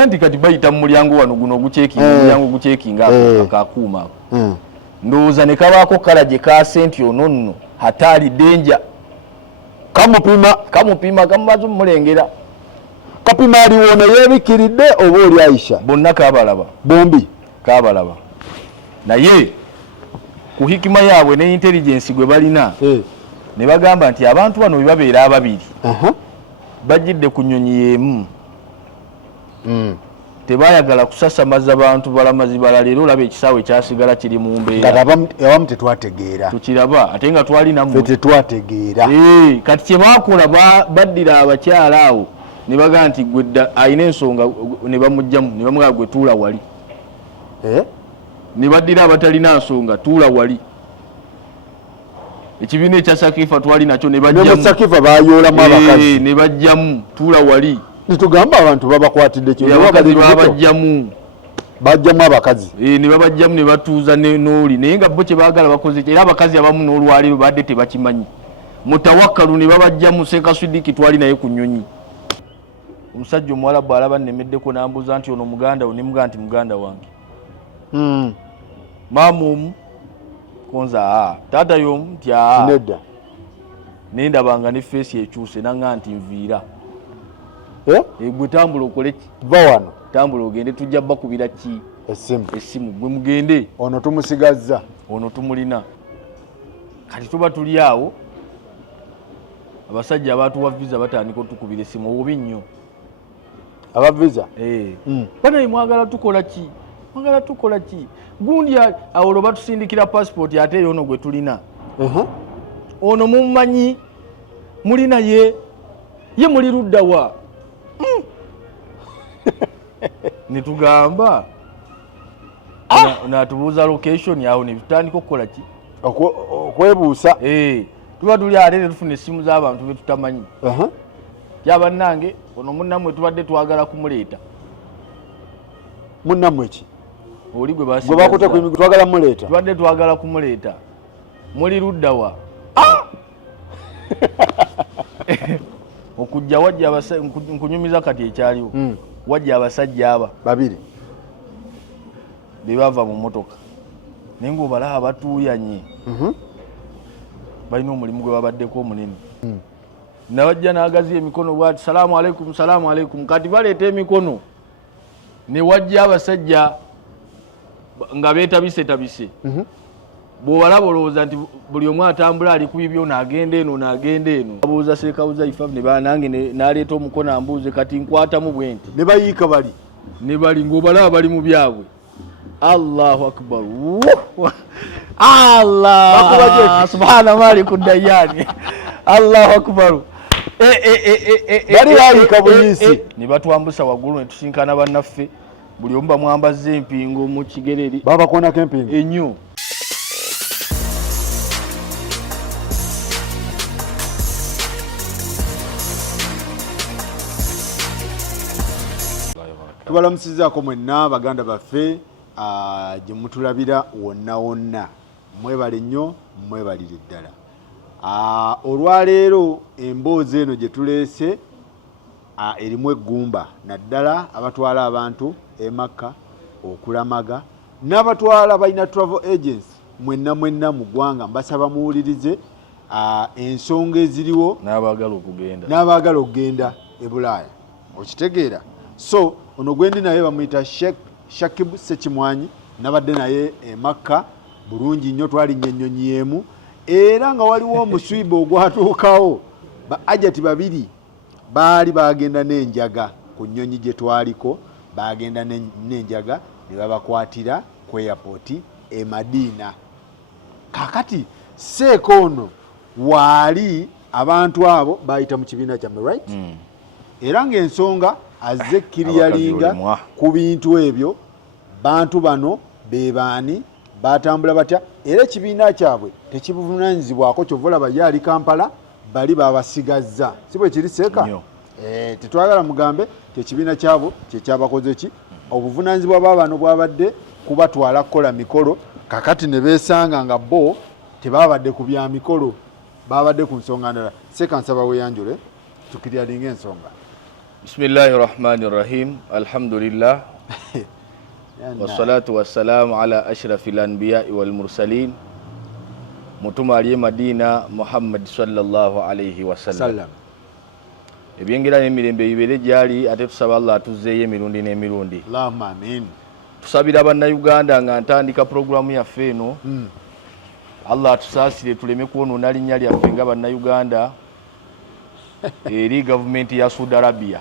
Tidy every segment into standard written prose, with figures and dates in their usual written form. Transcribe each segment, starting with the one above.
mpulira nti kati bayita mu mulyango wano guno ogucekinga omulyango ogucekinga akakuuma ndowooza ne kabaako kala gye kaase nti ono nno hatali denja kamupima kamumaze omulengera kapima aliwo naye yebikiridde oba oli Aisha bonna kabalaba bombi kabalaba naye ku hikima yaabwe ne intelligence gwe balina ne bagamba nti abantu bano bebabeera ababiri bajjidde ku nnyonyi y'emu tebayagala kusasamaza bantu balamazi balala leero olaba ekisaawe kyasigala kiri mu mbeera awamu tetwategeera tukiraba ate nga twali nammwe tetwategeera kati kye baakola baddira abakyala awo ne bagamba nti gwe alina ensonga ne bamugjamu ne bamugamba gwe tuula wali ne baddira abatalina nsonga tuula wali ekibiina ekya Sakifa twali nakyo ne bajjamu Sakifa bayoolamu abakazi ne bajjamu tuula wali nitugamba abantu babakwatidde abakazi babajjamu abakazi ne babajjamu ne batuuza n'oli naye nga bo kye baagala bakoze era abakazi abamu n'olwaliro badde tebakimanyi mutawakkalu ne babajjamu Sekasudiki twali naye ku nnyonyi omusajja omuwala bw'alaba nnemeddeko n'ambuuza nti ono muganda wo ne mugaa nti muganda wange maama omu konza taata y'omu nti nedda nendabanga ne feesi ekyuse naŋŋa nti nviira gwe tambula okole ki va wano tambula ogende tujja bakubira ki essimu gwe mugende ono tumusigazza ono tumulina kati tuba tuli awo abasajja abatuwa visa batandika otukubira essimu obubi nnyo aba visa banaye mwagala tukola ki gundi awo lwe batusindikira passport ate eyo ono gwe tulina ono mumumanyi mulina ye muli luddawa netugamba natubuuza location awo netutandika okukola ki okwebuusa tuba tuli ate netufuna essimu z'abantu betutamanyi kyabannange ono munnammwe tubadde twagala kumuleeta munnammwe ki oli gwe bakutte twagala muleeta tubadde twagala kumuleeta muli luddawa okujja wajja nkunyumiza kati ekyaliwo wajja abasajja aba babiri bebava mu motoka naye ngaobalaba batuuyanye balina omulimu gwe babaddeko omunene nabajja n'agaziya emikono bwati salaamu alaikum kati baleeta emikono ne wajja abasajja nga beetabise bw'obalaba olowooza nti buli omu atambula ali ku bibyo n'agenda eno abuuza Sekawuza ifa nange n'aleeta omukono ambuuze kati nkwatamu bwe nti ne bali ng'obalaba bali mu byabwe Allahu akbar Allah subhana maliku dayani Allahu akbar bali bayika buyisi ne batwambusa waggulu ne tusinkana bannaffe buli omu bamwambazza empingo mu kigereri babakonako empingo ennyo tubalamusizaako mwenna baganda baffe gye mutulabira wonna mwebale nnyo mwebalire ddala olwaleero emboozi eno gye tuleese erimu eggumba naddala abatwala abantu emakka okulamaga n'abatwala balina travel agency mwenna mu ggwanga mbasaba muwulirize ensonga eziriwo n'abaagala okugenda e Bulaaya okitegeera so ono gwendi naye bamuyita Shakib Sekimwanyi nabadde naye emakka bulungi nnyo twalinnya ennyonyi y'emu era nga waliwo omuswiba ogwatuukawo ajati babiri baali bagenda n'enjaga ku nnyonyi gye twaliko bagenda n'enjaga ne babakwatira ku airport e Madiina kakati seeko ono waali abantu abo bayita mu kibiina kyammwe right era ng'ensonga azze kiriyalinga ku bintu ebyo bantu bano bebaani batambula batya era ekibiina kyabwe tekibuvunanyizibwako kyova olaba yaali Kampala bali babasigazza si bwe kiri seeka tetwagala mugambe tekibiina kyabo kyekyabakoze ki obuvunanyizibwa bwabano bwabadde kubatwala kukola mikolo kakati ne beesanga nga bo tebabadde ku bya mikolo babadde ku nsonga ndala seeka nsaba weyanjule tukiryalinga ensonga Bismillahirrahmanirrahim. Alhamdulillah. Wassalatu wassalamu ala ashrafil anbiya'i wal mursalin. Mutuma aliye Madina Muhammad sallallahu alayhi wasallam. Ebyengera n'emirembe bibere gyali ate tusaba Allah atuzzeeyo emirundi n'emirundi. Allahumma amin. Tusabira bannayuganda nga ntandika programu yaffe eno. Allah atusaasire tuleme kwonoona linnya lyaffe nga bannayuganda eri gavumenti ya Saudi Arabia.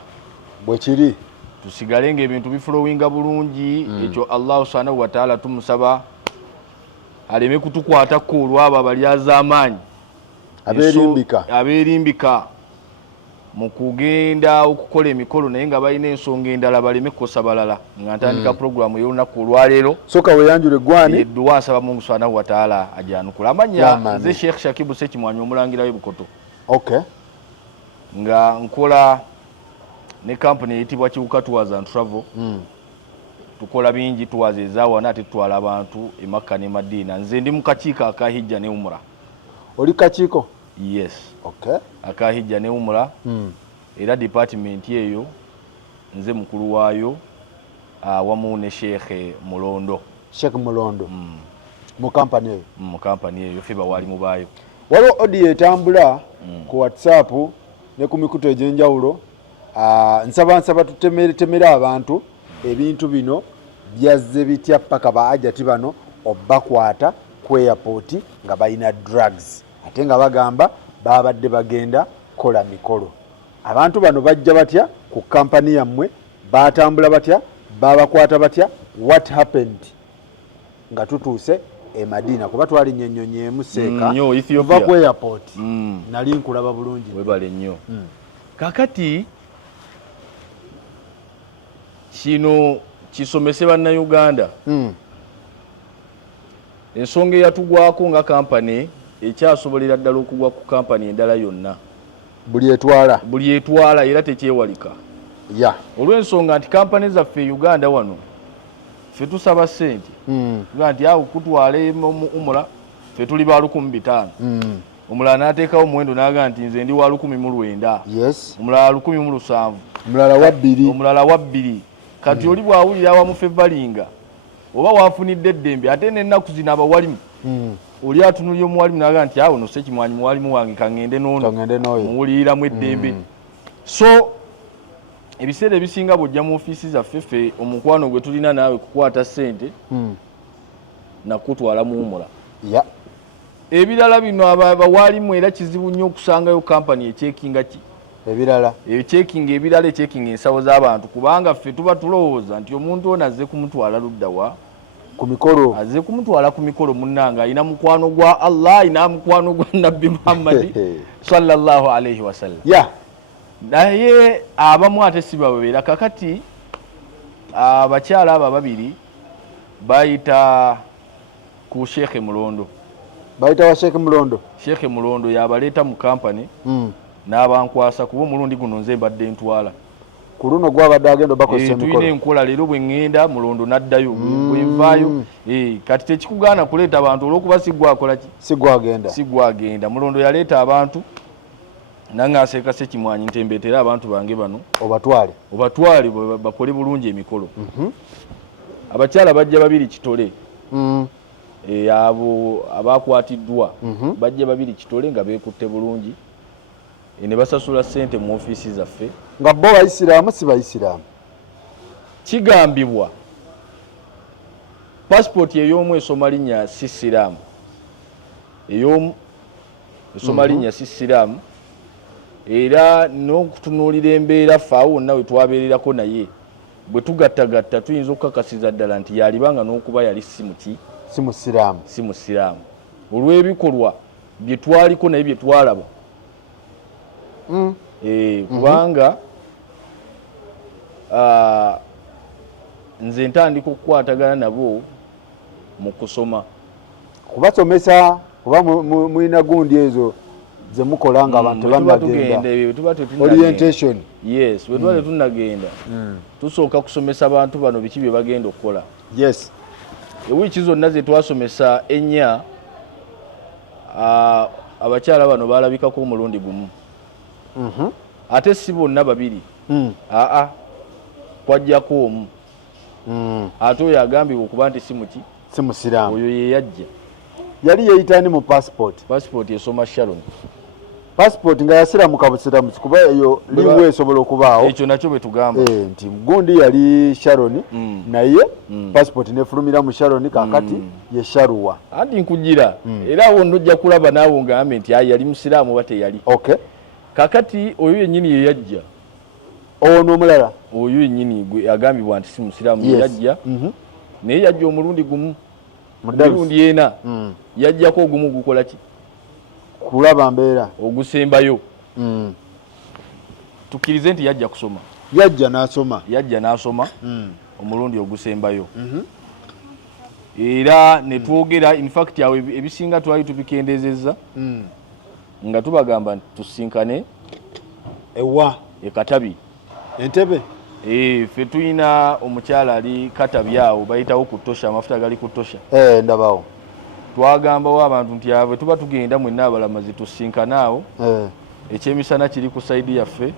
Bwe kiri tusigale ng'ebintu bifulowinga bulungi. Ekyo Allah subhanahu wa ta'ala tumusaba aleme kutukwatako olwabo abalyaza amaanyi abeerimbika mu kugenda okukola emikolo naye nga balina ensonga endala baleme kukosa balala. Nga ntandika programu y'olunaku olwaleero soka weyanjule gwani edduwa asaba Mungu subhanahu wa ta'ala ajanukula. Amanya nze Sheikh Shakibu Ssekimwanyi omulangira w'ebukoto. Okay. Nga nkola ne company eyitibwa Kiwuka Tours and Travel. Tukola bingi tours ezaawana ate tutwala abantu e Makka ne Madina. Nze ndi mu kakiiko aka hijja ne umra. Oli kakiiko? Yes. Okay. Aka hijja ne umra. Era department eyo nze mukulu waayo wamu ne Sheikh Mulondo. Sheikh Mulondo. Mu company eyo? Mu company eyo feba wali mubaayo. Waliwo audio etambula ku WhatsApp ne ku mikutu egy'enjawulo. Nsaba tutemere abantu ebintu bino byazze bitya paka baajati bano obakwata ku airport nga balina drugs ate nga bagamba babadde bagenda kola mikolo. Abantu bano bajja batya ku kampani yammwe, batambula batya, babakwata batya, what happened nga tutuuse e Madina kuba twali nnyonnyonyi emu seeka kuva ku airport. Nali nkulaba bulungi. Webale nnyo. Kakati kino kisomese bannayuganda. Ensonga eyatugwako nga kampani ekyasobolera ddala okugwa ku kampani endala yonna buli etwala era tekyewalika. Olw'ensonga nti kampani zaffe Uganda wano ffe tusaba ssente nga nti awo kutwala umula ffe tuli ba 1,500. Omulala n'ateekawo omuwendo n'aga nti nze ndi wa 1,900. Omulala 1,700. Omulala wa 2. Kati oli bwawulira awamu fevalinga oba wafunidde eddembe ate n'ennaku zino abawalimu oli atunulya omuwalimu n'aga nti awo no Ssekimwanyi muwalimu wange kaŋŋende n'ono muwuliriramu eddembe. So ebiseera ebisinga bw'ojja mu ofiisi zaffe ffe omukwano gwe tulina naawe kukwata ssente nakutwala mu umula. Ebirala bino abawalimu era kizibu nnyo okusangayo kampani ekyekinga ki ebirala checking ebirala checking ensawo z'abantu kubanga ffe tuba tulowooza nti omuntu ono azze kumutwala luddawa ku mikolo, azze kumutwala ku mikolo munnanga alina mukwano gwa Allah alina mukwano gwa Nabbi Muhammad sallallahu alayhi wasallam. Naye abamu ate si babeera. Kakati abakyala abo babiri bayita ku Sheikh Mulondo. Bayita wa Sheikh Mulondo? Sheikh Mulondo yabaleeta mu kampani n'abankwasa kuba omulundi guno nze mbadde ntwala. Ku luno gwabadde agenda bakozesa emikolo. Tulina enkola leero bwe ŋŋenda Mulondo n'addayo bwe nvaayo. Kati tekikugaana kuleeta abantu olw'okuba siggwakola ki? Siggwagenda. Mulondo yaleeta abantu nange aseeka Ssekimwanyi ntembeetera abantu bange bano obatwale bakole bulungi emikolo. Abakyala bajja babiri Kitole. Abo abakwatiddwa bajja babiri Kitole nga beekutte bulungi. Ne basasula ssente mu ofiisi zaffe. Nga bo Bayisiraamu si Bayisiraamu? Kigambibwa pasipoti ey'omu esoma linnya si Siraamu. Ey'omu esoma linnya si Siraamu. Era n'okutunuulira embeera ffe awo wonna we twabeererako naye bwe tugattagatta tuyinza okukakasiza ddala nti yalibanga n'okuba yali si Musiraamu. Olw'ebikolwa bye twaliko naye bye twalaba. Kubanga nze ntandika okukwatagana nabo mu kusoma. Kubasomesa kuba mulina gundi ezo ze mukola nga abantu bannagenda. Orientation. Yes, we twali tunnagenda. Tusooka kusomesa abantu bano biki bye bagenda okukola. Yes. Ewiiki zonna ze twasomesa ennya abakyala bano balabikako omulundi gumu. Ate si bonna babiri. kwajjako omu ate oyo agambibwa okuba nti si musiraamu oyo ye yajja yali yeeyitani mu passport esoma Sharon passport nga yasiramuka busiramusi kuba eyo liwe esobola okubaawo ekyo nakyo bwe tugamba nti gundi yali Sharon naye passport nefulumira mu Sharon kakati ye Sharuwa anti nkujira era awo nojja kulaba naawe ngambe nti yali musiraamu bate yali kakati oyo yennyini ye yajja ono omulala oyo yennyini gwe agambibwa nti si musiraamu ye yajja naye yajja omulundi gumu mirundi ena yajjako ogumu gukola ki kulaba mbeera ogusembayo tukkirize nti yajja kusoma yajja n'asoma omulundi ogusembayo era ne twogera in fact awo ebisinga twali tubikendezezza nga tubagamba nti tusinkane ewa Katabi Entebbe ffe tulina omukyala ali Katabi awo bayitawo ku Tosha amafuta gali ku Tosha ndabawo twagambawo abantu nti ave tuba tugenda mwenna abalamazi tusinkana awo ekyemisana kiri ku saidi yaffe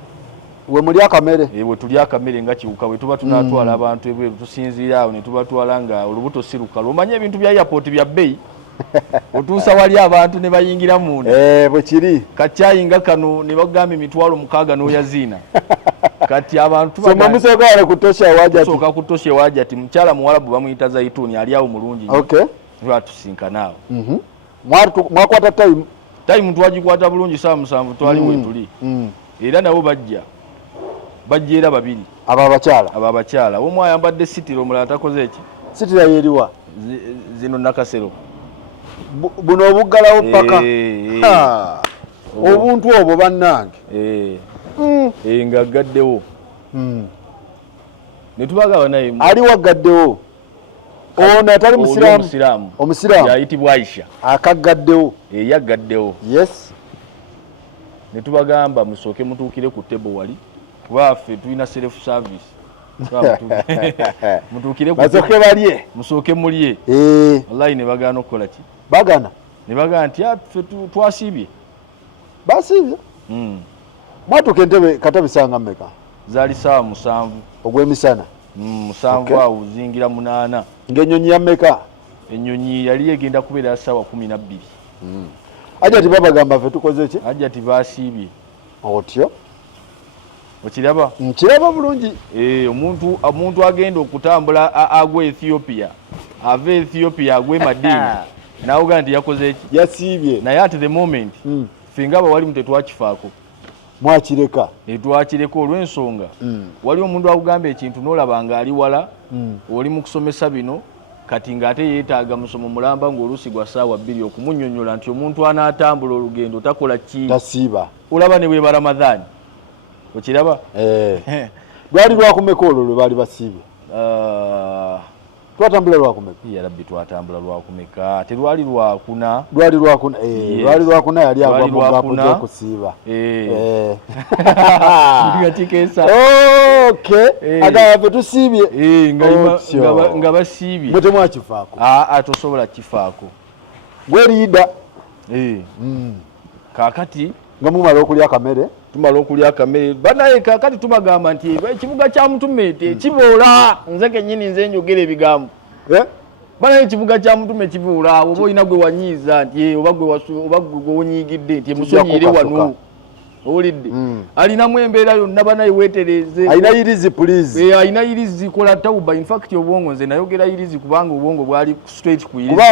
we muli akamere bwe tuli akamere nga kiwuka bwe tuba tunatwala abantu ebweru tusinziira awo ne tubatwala nga olubuto si lukalu omanye ebintu bya airport bya bbeeyi otuusa wali abantu ne bayingira munda bwe kiri kakyayinga kano ne bagamba emitwalo 6 n'oyaziina kati abantu musoka ku Tosha ewajati mukyala muwalabu bamuyita Zaituni ali awo mulungi twatusinkana awo mwakwata time twagikwata bulungi saa 7 twali wetuli era nabo bajja era babiri abo abakyala omu ayambadde sitira omulala takoze eki sitira yeriwa zino nakasero buno obuggalawo paka obuntu obwo bannange nga gaddewo ne tubagaba naye ali wagaddewo ono atali musiraamu omusiraamu yayitibwa Aisha akagaddewo yagaddewo yes ne tubagamba musooke mutuukire ku tebo wali kuba ffe tulina self service mutuukire basooke balye musooke mulye wallahi ne bagaana okukola ki bagana ne bagana nti ffe twasiibye basiibye mwatuuka entebe Katabi sanga mmeka zaali saawa 7 ogw'emisana 7 awo zingira 8 ng'ennyonyi ya mmeka ennyonyi yali egenda kubeera saawa 12 ajja tibabagamba ffe tukoze ki ajja tibasiibye otyo okiraba nkiraba bulungi omuntu agenda okutambula agwa Ethiopia ava Ethiopia agwe Madini nawoga nti yakoze eki yasiibye naye at the moment ffe nga abawalimu tetwakifaako mwakireka netwakireka olw'ensonga wali omuntu akugamba ekintu n'olaba nga ali wala oli mu kusomesa bino kati ng'ate yeetaaga musomo mulamba ng'oluusi gwa ssaawa 2 okumunnyonnyola nti omuntu anaatambula olugendo takola ki tasiiba olaba ne bweba Ramadhaani okiraba lwali lwakumeka olwo lwe baali basiibye twatambula lwakumeka ya rabbi twatambula lwakumeka terwali lwakuna lwali lwakuna yali agwa mu gapu gy'okusiiba ngatikesa agamba ffe tusiibye nga basiibye mwe temwakifaako tosobola kifaako gwe liida kaakati nga mumala okulya akamere tumala okulya akamere banaye kaakati tubagamba nti ekibuga kya Mutume kiboola nze kennyini nze njogera ebigambo banaye ekibuga kya Mutume kiboola oba olina gwe wanyiiza nti oba gwe wonyiigidde nti emusonyiire wano owulidde alinamu embeera yonna banaye weetereze alina irizi please alina irizi kola tauba in fact obwongo nze nayogera irizi kubanga obwongo bwali straight ku irizi kuba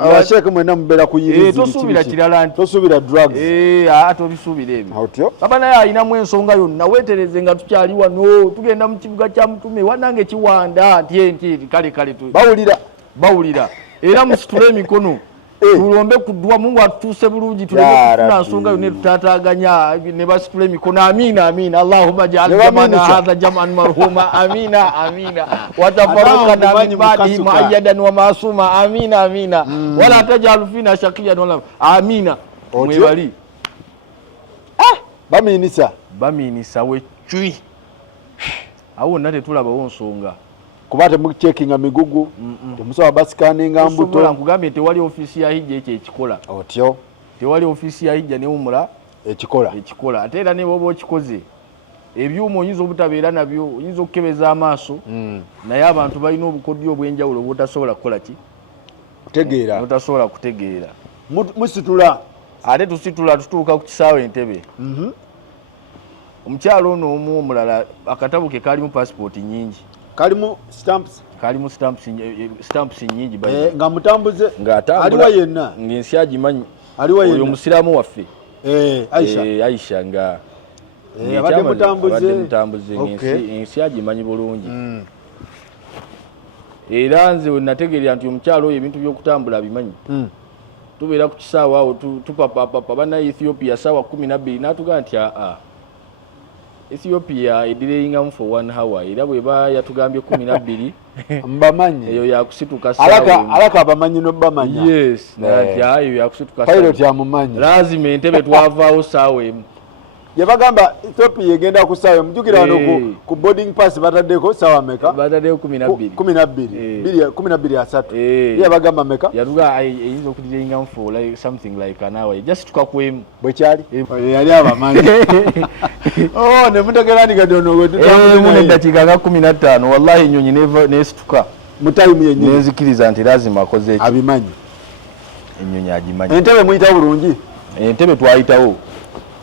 abasheeke mwenna mubeera ku irizi tosuubira kirala nti tosuubira drugs tobisuubira ebyo abanaye alinamu ensonga yonna weetereze nga tukyali wano tugenda mu kibuga kya Mutume wanange kiwanda nti kale bawulira era musitule emikono tulombe kudwa Mungu atuuse bulungi tuleme kufuna nsonga yonna tutataaganya ne basitula emikono amina Allahumma ja'al jamana hadha jam'an marhuma amina watafarraqana min ba'dihi mu'ayyadan wa ma'suma amina wala taj'al fina shaqiyan wala amina mwebali baminisa wecui awo nate tulabawo nsonga kuba temucekinga migugu temusobola basikaninga mbuto nkugambye tewali ofiisi ya hijja ekyo ekikola otyo tewali ofiisi ya hijja newumula ekikola ate era ne bwoba okikoze ebyuma oyinza obutabeera nabyo oyinza okukebeza amaaso naye abantu balina obukodyo obwenjawulo bwotasobola kukola ki botasobola kutegeera musitula ate tusitula tutuuka ku kisaawe Entebbe omukyalo ono omu omulala akatabo ke kalimu passport nyingi kalimu stamps nyingi nga mutambuze aliwa yenna ng'ensi agimanyi oyo musiraamu waffe Aisha nga abadde mutambuze ensi agimanyi bulungi era nze we nategeerera nti omukyalo oyo ebintu by'okutambula abimanyi tubeera ku kisaawa awo tupapapapa bana Ethiopia saawa 12 n'atugamba nti Ethiopia edireyingamu for 1 hour era bweba yatugambye 12 mbamanyi eyo yakusituka alaka abamanyi n'obamanya yes nti ayo yakusituka pilot amumanyi lazima Entebbe twavaawo saawa emu yabagamba Ethiopia egenda ku saawa mujukira wano ku boarding pass bataddeko saawa meka bataddeko 12 yabagamba meka yatuga eyinza okudireyingamu for like something like an hour just tukakwemu bwekyali yali abamanyi ne mutegera ndigadono eddakiika nga 15 wallahi ennyonyi nesituka mu time yennyini nenzikiriza nti lazima akoze eki abimanyi ennyonyi agimanyi Entebbe muyitawo bulungi Entebbe twayitawo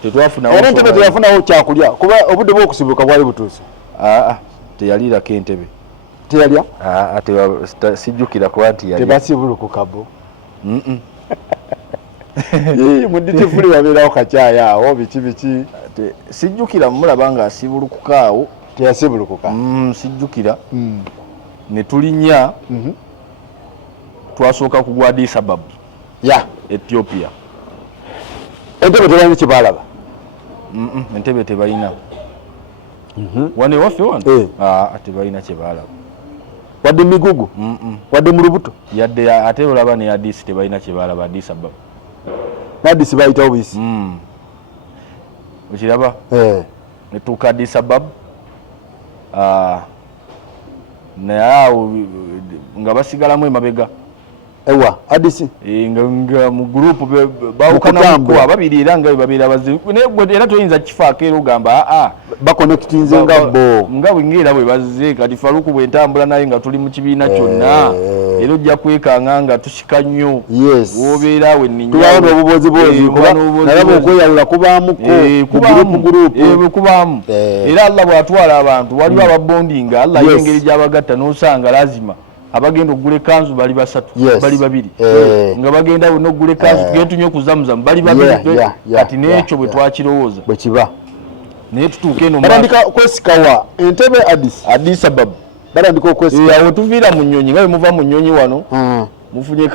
tetwafunawo era Entebbe teyafunawo kyakulya kuba obudde bw'okusibuka bwali butuuse teyaliirako Entebbe teyalya sijjukira kuba nti yalya tebasibulukuka bo mudditifuli wabeerawo kakyaya awo biki sijjukira mulaba nga asibulukuka awo teyasibulukuka sijjukira ne tulinnya twasooka kugwa Addis Ababa Ethiopia Entebbe tebalina kyebalaba Entebbe tebalina wane waffe wano tebalina kyebalaba wadde migugu wadde mu lubuto yadde ate olaba ne Addis tebalina kyebalaba Addis Ababa Addis bayitawo buyisi okiraba ne tuuka Addis Ababa naye awo nga basigalamu emabega ewa Addis nga mu gurupu bawukanamuko ababiri era nga babeera bazibu era toyinza kifaako era ogamba bakonektinze nga bo nga bwingeera bwe bazze kati Faruku bwentambula naye nga tuli mu kibiina kyonna era ojja kwekanga nga tusika nnyo wobeera awo eninyatulabona obubozibozinalaba okweyawula kubaamu era Allah bw'atwala abantu waliwo ababondinga Allah y'engeri gy'abagatta n'osanga lazima abagenda okugula ekanzu bali basatu bali babiri nga bagenda bonna okugula ekanzu tugenda nnyo okuzamuzamu bali babiri kati n'ekyo bwe twakirowooza bwe kiba naye tutuuka eno batandika okwesikawa Entebbe Addis Ababa batandika okwesikawa awo tuviira mu nnyonyi nga bwe muva mu nnyonyi wano mufunye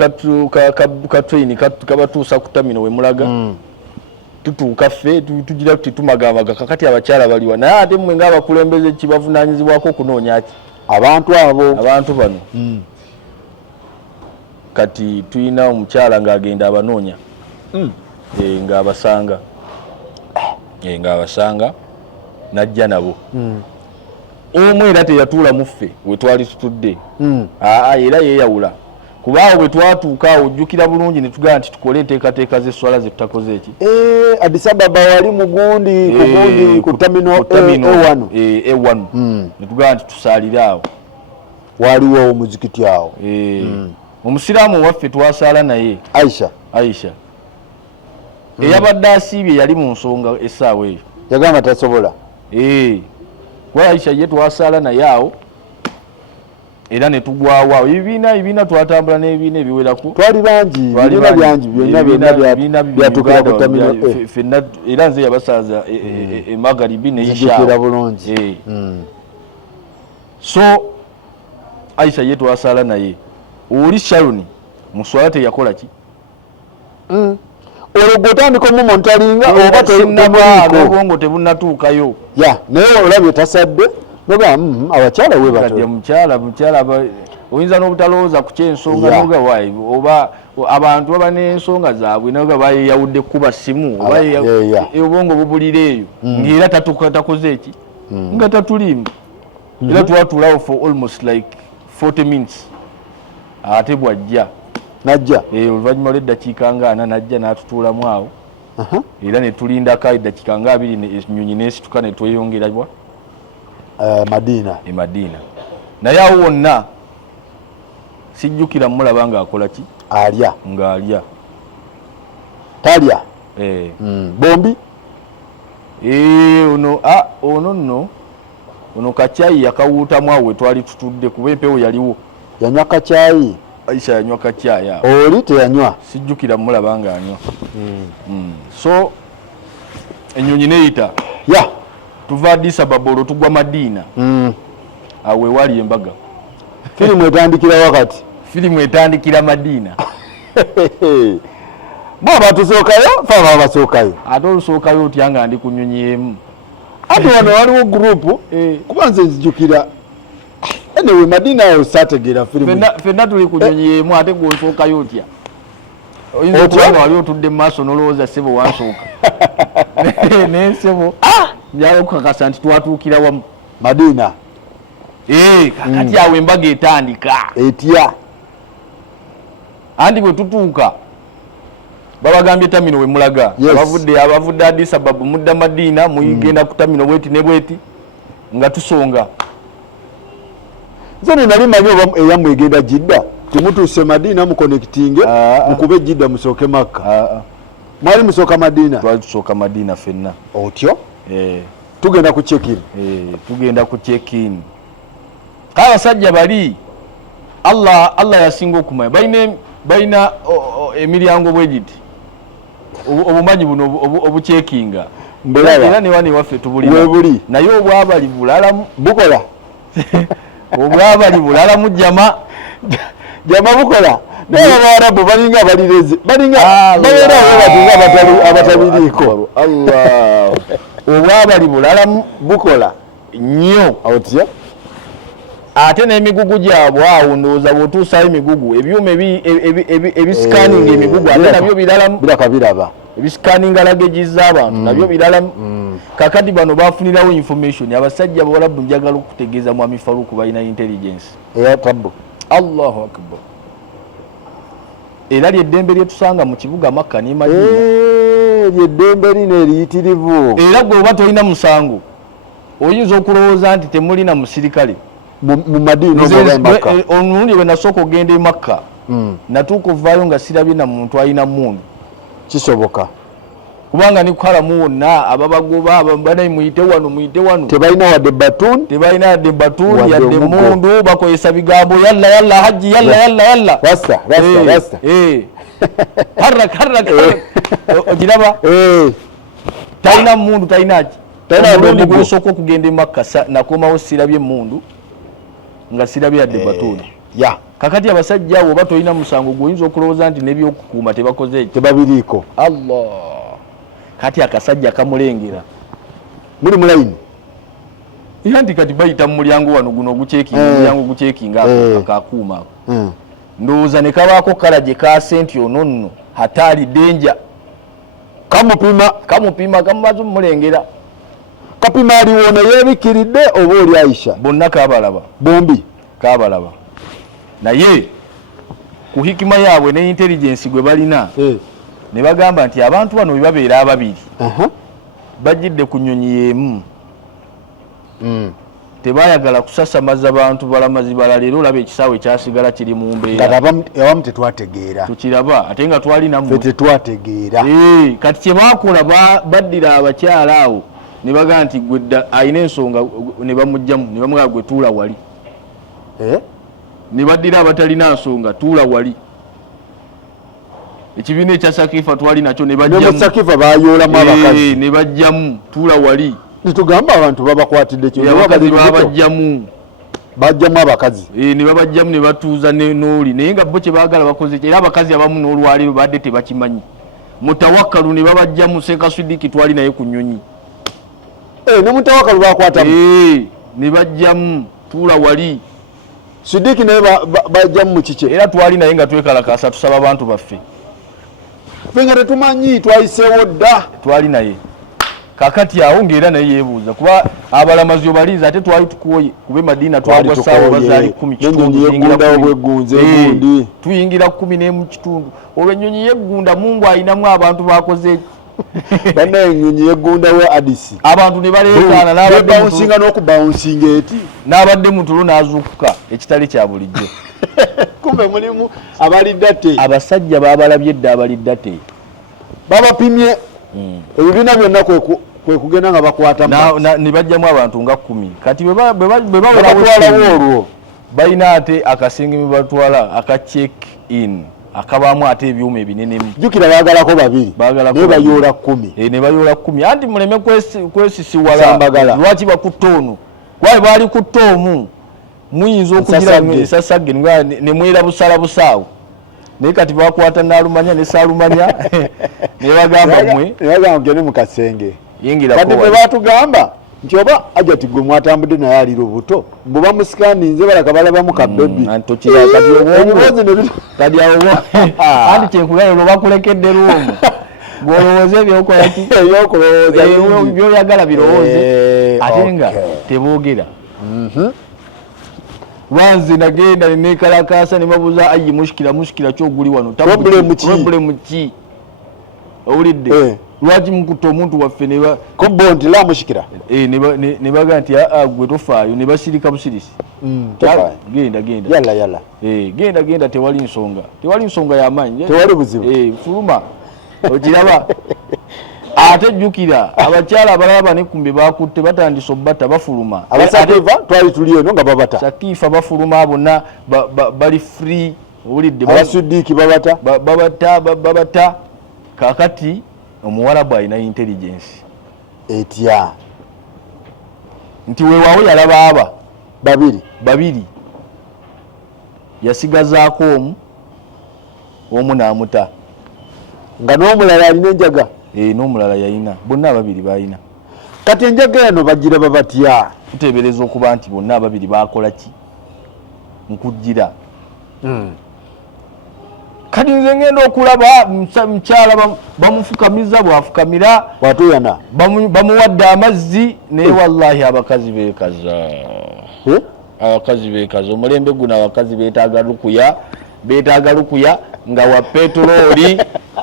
katraini kabatuusa ku tamino we mulaga tutuuka ffe tugira tuti tumagamaga kakati abakyala baliwa naye ate mmwe ng'abakulembeze kibavunaanyizibwako okunoonya ki abantu bano kati tulina omukyala ng'agenda abanoonya ng'abasanga najja nabo omu era teyatuula mu ffe we twali tutudde era yeeyawula kubaawo bwe twatuuka awo ojjukira bulungi ne tugamba nti tukole enteekateeka z'esswala ze tutakoze eki Addis Ababa wali mugundi ku tamino E1 ne tugamba nti tusaalire awo waliwo omuzikiti awo omusiraamu waffe twasaala naye Aisha eyabadde asiibye yali mu nsonga essaawa eyo yagamba tasobola kuba Aisha ye twasaala naye awo era ne tugwawo awo ebibiina twatambula n'ebibiina ebiwerako twali bangi byonna byatukira ku tamino ffenna era nze yabasaaza emagaribi neyishaawo bulungi so Aisha ye twasaala naye oli Sharon muswala teyakola ki olwo otandika omumontalinga oba n'obwongo tebunnatuukayo naye olabye tasadde noba abakyala we mukyala oyinza n'obutalowooza ku kyensonga noga wayi oba abantu baba n'ensonga zaabwe noga bayeyawudde kuba simu obwongo bubulira eyo ng'era takoze eki nga tatulimba era twatuulawo for almost like 40 minutes ate bwajja najja oluvannyuma lw'eddakiika nga 4 najja n'atutuulamu awo era ne tulindako eddakiika nga 2 ennyonyi n'esituka ne tweyongerabwa Madina naye awo wonna sijjukira mulaba nga akola ki alya ng'alya talya bombi ono nno ono kacyayi yakawuutamu awo twali tutudde kuba empewo yaliwo yanywa kacyayi Aisha yanywa kacyayi oli teyanywa sijjukira mulaba nga anywa so ennyonyi neyita tuva Addis Ababa olwo tugwa Madina awo ewali embaga firimu etandikira wakati firimu etandikira Madina baba tusookayo faba basookayo ate olusookayo otya nga ndi ku nnyonyi emu ate wano waliwo gurupu kuba nze nzijukira enewe Madina ayo saategeera firimu fenna tuli ku nnyonyi emu ate gwonsookayo otya oyinza okubanga wali otudde mu maaso n'olowooza ssebo wansooka naye ssebo njala okukakasa nti twatuukira wamu Madina kakati awo embaga etandika etya andi bwe tutuuka babagambye tamino we mulaga abavudde Addis Ababa mudda Madina muyigenda ku tamino bweti ne bweti nga tusonga nze nali manyi oba eyammwe egenda Jidda temutuuse Madina muconnectinge mukube Jidda musooke Makka mwali musooka Madina twali tusooka Madina fenna otyo tugenda ku check-in tugenda ku check-in abasajja bali Allah yasinga okumanya balina emiryango bwegiti obumanyi buno obucekinga era newani waffe tubulina naye obwabali bulalamu bukola obwabali bulalamu jama bukola naye Abarabu balinga abalireze balinga babeera abatabiriiko Allah obwabali bulalamu bukola nnyo otya ate n'emigugu gyabwe awo ndowooza bw'otuusayo emigugu ebyuma ebisikaninga emigugu ate nabyo biralamu biraba ebisikaninga lagegi z'abantu nabyo biralamu kakati bano bafunirawo information abasajja Abarabu njagala okutegeeza Mwami Faruku balina intelligence eyatabu Allahu akbar era lyeddembe lyetusanga mu kibuga Makka ne Madina lyeddembe lino eriyitirivu era gwe oba tolina musango oyinza okulowooza nti temulina musirikale mu Madina omulundi bwe nasooka ogenda e Makka natuuka ovaayo nga sirabye na muntu alina mmundu kisoboka kubanga ne Karamu wonna ababagoba banayi muyite wano tebalina wadde batun yadde mundu bakozesa bigambo yalla haji yalla rasta harrak ogiraba talina mundu talinaki omulundi gwesooka okugenda e Makka nakomawo sirabye mundu nga sirabye yadde batuni kakati abasajja abo oba tolina musango gw'oyinza okulowooza nti n'ebyokukuuma tebakoze tebabiriiko Allah kati akasajja kamulengera muli mulayini era nti kati bayita mu mulyango wano guno omulyango gucekinga akakuuma ako ndowooza ne kabaako kala gye kaase nti ono nno hatali denja kamupima kamumaze omulengera kapima aliwo naye yeebikiridde oba oli Aisha bonna kabalaba bombi kabalaba naye ku hikima yaabwe ne intelligence gwe balina ne bagamba nti abantu bano bwe babeera ababiri bajjidde ku nnyonyi y'emu tebaayagala kusasamaza bantu balamazi balala era olaba ekisaawe ekyasigala kiri mu mbeera awamu tetwategeera tukiraba ate nga twali nammwe tetwategeera kati kye baakola baddira abakyala awo ne bagamba nti gwe alina ensonga ne bamugjamu ne bamugamba gwe tuula wali ne baddira abatalina nsonga tuula wali ekibiina ekya Sakifa twali nakyo ne bajjamu tuula wali nitugamba abantu babakwatidde babajjamu abakazi ne babajjamu ne batuuza n'oli naye nga bo kye baagala bakoze era abakazi abamu n'olwaliro badde tebakimanyi Mutawakkalu ne babajjamu Sekasudiki twali naye ku nnyonyi ne Mutawakkalu bakwatamu ne bajjamu tuula wali Sudiki naye bajjamu mu kike era twali naye nga twekalakaasa tusaba abantu baffe ffe nga tetumanyi twayiseewo dda twali naye kakati awo ng'era naye yeebuuza kuba abalamazi obaliiza ate twali tukoye kube Madina twagwa ssaawa bazaali 10 tuyingira 10 mu kitundu olwo ennyonyi yeggunda Mungu ayinamu abantu bakoze bana ennyonyi yegunda wa Addis abantu ne baleekaana n'abadde n'okubawunsinga eti n'abadde mutulu n'azuukuka ekitali kya bulijjo kumbe mulimu abalidate abasajja baabalabye edda abalidate babapimye ebibiina byonna kwe kugenda nga bakwata ne bajjamu abantu nga 10 kati bwe batwalawo olwo balina ate akasinga batwala aka check in akabaamu ate ebyuma ebinenemu jjukira baagalako 2 naye bayoola 10 ne bayoola 10 anti muleme kwesisiwala lwaki bakutta ono kwaye baali kutta omu muyinza okugira esasagge ne mwera busala busaawo naye kati bakwata naalumanya ne saalumanya ne bagamba mwe gende mu kasenge kati bwe baatugamba nti oba ajati gwe mwatambudde naye ali lubuto mbu bamusikaninze balaka balabamu kabbebi kati awo anti kyenkugamba bakulekedde lwomu gwolowooza ebyokolaki byoyagala birowooze ate nga teboogera wanze nagenda nekalakasa nebabuuza ayi mushikira kyoguli wano problemu ki owulidde lwaki mukutta omuntu waffe kobbo nti la mushikira ne baga nti gwe tofaayo ne basirika busirisi genda genda tewali nsonga y'amaanyi tewali buzibu fuluma okiraba ate jjukira abakyala abalala banekumbe bakutte batandisa obbata bafuluma abasakiifa twali tuli eno nga babata sakiifa bafuluma bonna bali free owulidde abasudiiki babata kakati omuwarabu alina intelligence etya nti weewaawo yalaba aba babiri yasigazaako omu n'amuta nga n'omulala alina enjaga n'omulala yalina bonna ababiri balina kati enjaga eno bagiraba batya tuteebereza okuba nti bonna ababiri bakola ki nkujjira kati nze ngenda okulaba mukyala bamufukamiza bwafukamira watuyana bamuwadde amazzi naye wallahi abakazi beekaza omulembe guno abakazi beetaaga lukuya nga wa peteroli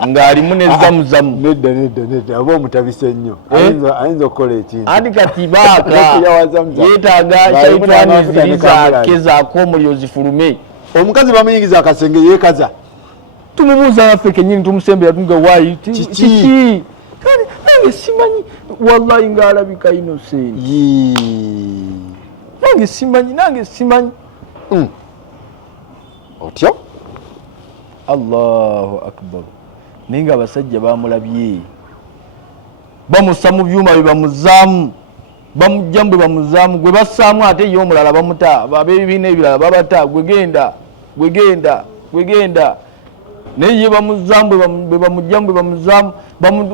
ng'alimu ne zamuzamu nedda oba omutabise nnyo ayinza okukola ekintu anti kati baaka yeetaaga shaitaani ziri zaake zaako omuliro zifulume omukazi bamuyingiza akasenge yeekaza tumubuuza naffe kenyini tumusembera tunga waayi kiki nange simanyi wallahi ng'alabika inosenti nange simanyi otyo allahu akbar naye nga abasajja bamulabye bamussa mu byuma bye bamuzaamu bamujjamu bwe bamuzaamu gwe bassaamu ate ye omulala bamuta ab'ebibiina ebirala babata gwegenda naye ye bamuzaamu bwe bamujjamu bwe bamuzaamu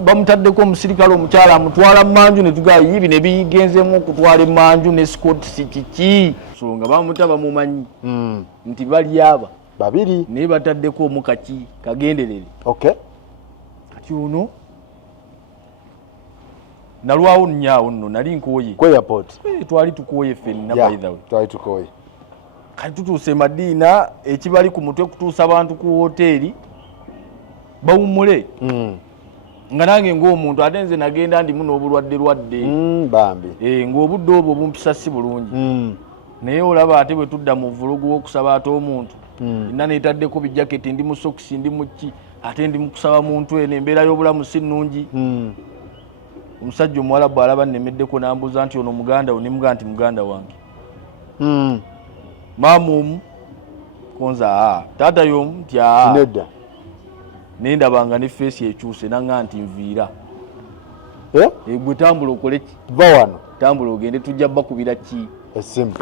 bamutaddeko omusirikale omukyala amutwala manju ne tugaa yibi ne bigenzeemu okutwala emanju ne scotsi kiki so nga bamuta bamumanyi nti bali aba babiri naye bataddeko omukaki kagenderere kati ono nalwawo nnyawo nno nali nkooye ku airport twali tukooye ffenna by the way twali tukooye kati tutuuse Madiina ekibali ku mutwe kutuusa abantu ku woteeri bawummule nga nange ng'omuntu ate nze nagenda ndimu n'obulwadde bambi ng'obudde obwo bumpisa si bulungi naye olaba ate bwe tudda mu vulugu w'okusaba ate omuntu nna neetaddeko bijaketi ndi mu sokisi ndi mu ki ate ndi mu kusaba muntu eno embeera y'obulamu si nnungi omusajja omuwalabu alaba nnemeddeko n'ambuuza nti ono muganda we ne mugaa nti muganda wange maama omu konza taata y'omu nti nedda naye ndabanga ne feesi ekyuse naŋŋa nti nviira gwe tambula okole ki va wano tambula ogende tujja bakubira ki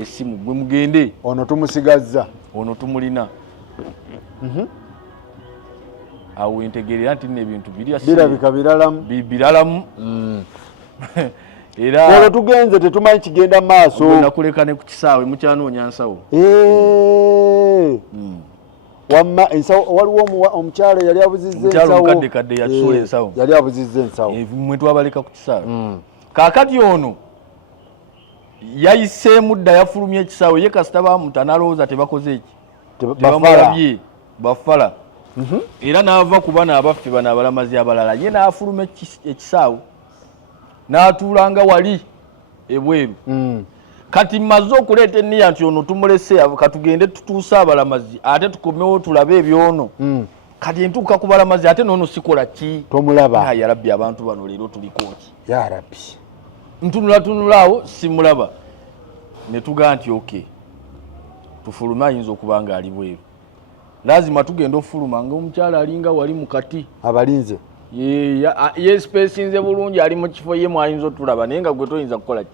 essimu gwe mugende ono tumusigazza ono tumulina awo wentegerera nti nno ebintu birabika biralamu era olwo tugenze tetumanyi kigenda maaso nakuleka ne ku kisaawe mukyanoonya nsawo wamma ensawo waliwo omukyala yali abuzizza ensawo kadde yatusola ensawo yali abuzizza ensawo mwe twabaleka ku kisaawe kaakati ono yayiseemu dda yafulumya ekisaawe ye kasita bamuta n'alowooza tebakoze eki tebamulabye bafala era n'ava ku bana abaffe bano abalamazi abalala ye n'afuluma ekisaawo n'atuulanga wali ebweru. Kati mmaze okuleeta enniya nti ono tumulese katugende tutuuse abalamazi ate tukomewo tulabe ebyono. Kati entuuka ku balamazi ate n'ono sikola ki? Tomulaba. Ya Rabbi abantu bano leero tuliko ki? Ya Rabbi. Ntunulaawo simulaba. Ne tugaa nti okay. Tufuluma ayinza okuba nga ali bweru. Lazima tugenda ofuluma ng'omukyala alinga wali mu kati. Abalinze. Ye spacinze bulungi ali mu kifo ye mwayinza otulaba naye nga gwe toyinza kukola ki?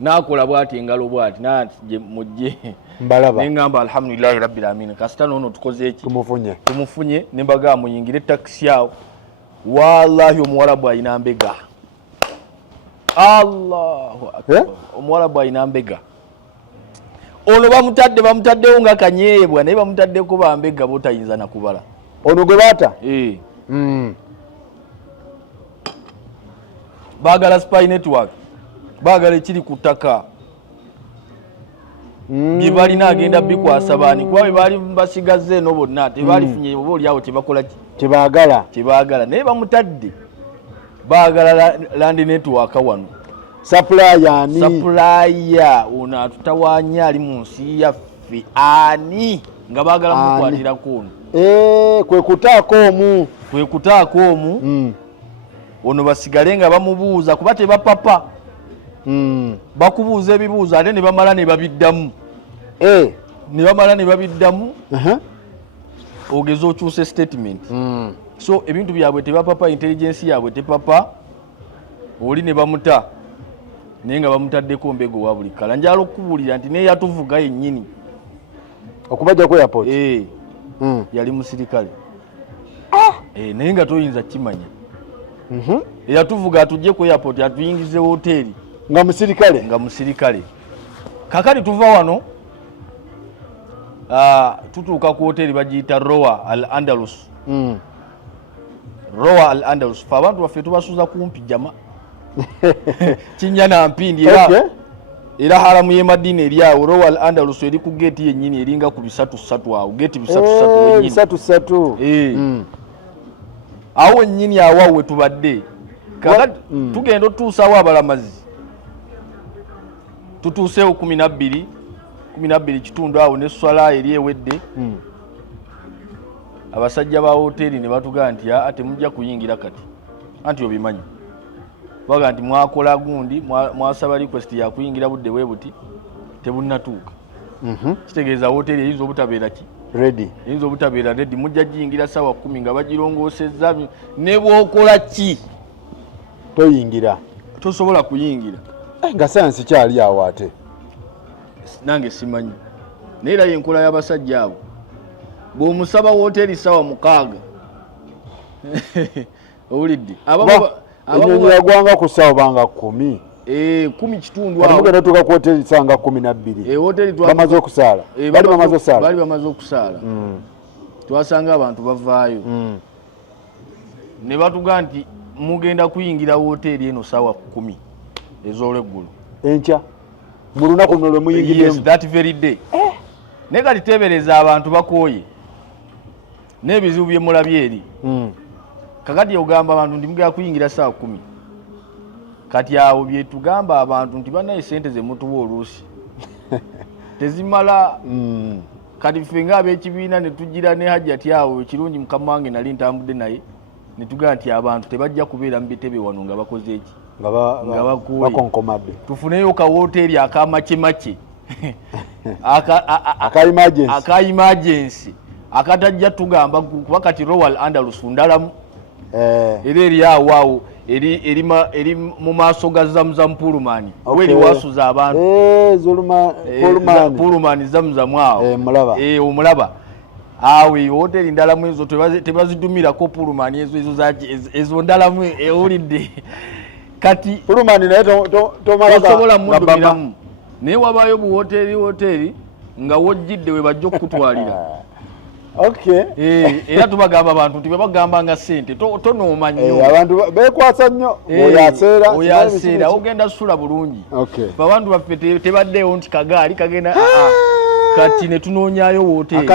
N'akola bw'ati engalo bw'ati nati mujje. Mbalaba. Nengamba alhamdulillahi rabbil alamin. Kasita n'ono tukoze eki? Tumufunye ne mbaga muyingire taxi awo. Wallahi omuwarabu ayina mbega. Allahu akbar. Omuwarabu ayina mbega. Ono bamutaddewo nga kanyeebwa naye bamutaddeko bambega botayinza na kubala. Ono gwe baata? Baagala spy network. Baagala ekiri ku ttaka. Bye balina agenda bikwasa baani kuba bwe baali basigaze eno bonna tebalifunye oba oliawo kyebakola kyebaagala naye bamutadde baagala land network wano. Supplier ono atutawaanya ali mu nsi yaffe ani nga baagala mukwatirako ono. Kwe kutaako omu. Ono basigale nga bamubuuza kuba tebapapa. Bakubuuza ebibuuzo ate ne bamala ne babiddamu. Ogeza okyuse statement. So ebintu byabwe tebapapa, intelligence yabwe tepapa. Oli ne bamuta naye nga bamutaddeko mbego wa buli kala. Njala okubuulira nti naye yatuvuga yennyini okubajja ku airport. Yali musirikale. Naye nga toyinza kimanya. Yatuvuga atujje ku airport atuyingize hoteli nga musirikale. Kakati tuva wano tutuuka ku hoteli bagiyita Roa Al Andalus. Roa Al Andalus fa abantu baffe tubasuuza kumpi jama. Kinya na mpindi era haramu ye Madina eri awo. Roa Al Andalus eri ku gate yennyini eringa ku 3 awo gate 3 awo nnyini awo we tubadde. Kakati tugenda otuusaawo abalamazi tutuuseewo 12 kitundu awo ne swala eri ewedde. Abasajja ba hoteli ne batugaa nti temujja kuyingira kati anti obimanyi baga nti mwakola gundi mwasaba request ya kuyingira budde bwe buti tebunnatuuka. Kitegeeza hoteli eyinza obutabeera ki eyinza obutabeera ready. Mujja giyingira sawa 10 nga bagirongoosezza ne bw'okola ki toyingira tosobola kuyingira. Nga sayansi kyali awo ate nange simanyi naye era yenkola y'abasajja abo. Bw'omusaba hoteli sawa 6 owulidde enyonyi yagwanga ku sawa banga 10 kitundu awo mugenda tuuka ku hoteli sanga 12 bamaze okusaala bali bamaze okusaala. Twasanga abantu bavaayo ne batugaa nti mugenda kuyingira hoteli eno sawa 10 ez'olweggulu enkya mu lunaku luno lwe muyingiremu. That very day. Naye kati teebereza abantu bakooye n'ebizibu bye mulabye eri. Kakati ogamba abantu nti mugenda kuyingira sawa 10. Kati awo bye tugamba abantu nti banaye sente ze mutuwa oluusi tezimala. Kati ffe ng'ab'ekibiina ne tugira ne hajjati awo ekirungi mukama wange nali ntambudde naye ne tugamba nti abantu tebajja kubeera mu bitebe wano nga bakoze eki nga bakonkomadde. Tufuneyo ka hoteli akamakemake aka emergency akatajja tugamba kuba kati Royal Andalus ndalamu era eri awo eri mu maaso ga Zamzam Pullman weli wasuza abantu Pullman Zamzam awo omulaba awe hoteli ndalamu ezo tebazidumirako Pullman ezo ndalamu ewulidde. Kati Pullman naye tosobola mudumiramu naye wabayo bu hoteli nga wojjidde we bajja okutwalira. Era tubagamba abantu nti bebagamba nga sente tonooma nnyo abantu bekwasa nnyo oyaseera ogenda sula bulungi. Abantu baffe tebaddeewo nti kagaali kagenda kati ne tunoonyayo wooteri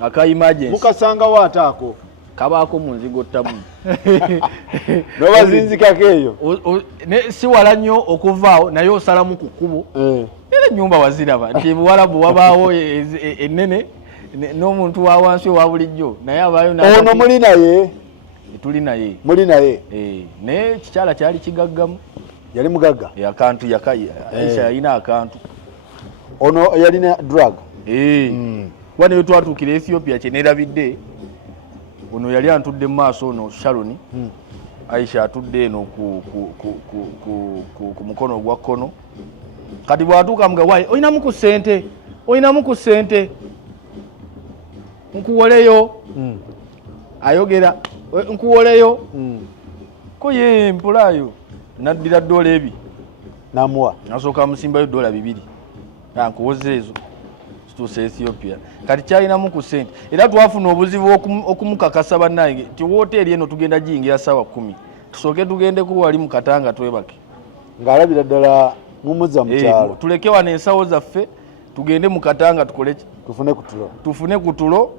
aka emergency mukasanga waataako kabaako mu nzigo tabu nobazinzikako eyo si wala nnyo okuvaawo naye osalamu ku kkubo era ennyumba waziraba nti buwalabu wabaawo ennene n'omuntu wa wansi owa bulijjo naye abaayo ono muli naye tuli naye muli naye naye kikyala kyali kigaggamu yali mugagga akantu Aisha yalina akantu ono yalina drug kuba naye twatuukira Ethiopia kyeneerabidde ono yali antudde mu maaso ono Sharon Aisha atudde eno ku mukono ogwa kkono kati bwatuuka mugawayi oyinamu ku ssente nkuwoleyo ayogera nkuwoleyo ko ye mpulayo naddira dola ebi namuwa nasooka musimbayo dola 2 nkuwoze ezo kituusa Ethiopia kati kyalinamu ku ssente era twafuna obuzibu okumukakasa bannange nti wooteri eno tugenda giyingira ssaawa 10 tusooke tugendeko wali mu Katanga twebake ng'alabira ddala mumuzza mu kyalo tuleke wano ensawo zaffe tugende mu Katanga tukole tufune ku tulo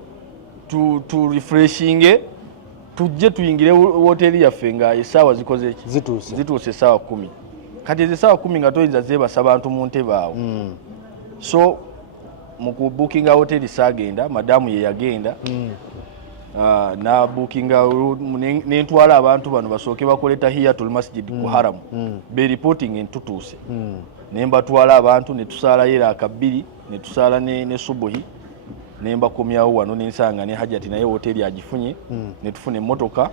tu refreshinge tujje tuyingire wooteri yaffe nga essaawa zikoze eki zituuse essaawa 10 kati ezo essaawa 10 nga toyinza zeebasa abantu mu ntebe awo so mu kubukinga wooteri saagenda madamu ye yagenda na bukinga nentwala abantu bano basooke bakole tahiyatul masjid ku haramu be reporting entutuuse nembatwala abantu netusaalayo eraka 2 netusaala ne subuhi nembakomyawo wano nensanga ne hajati naye wooteri agifunye netufuna emmotoka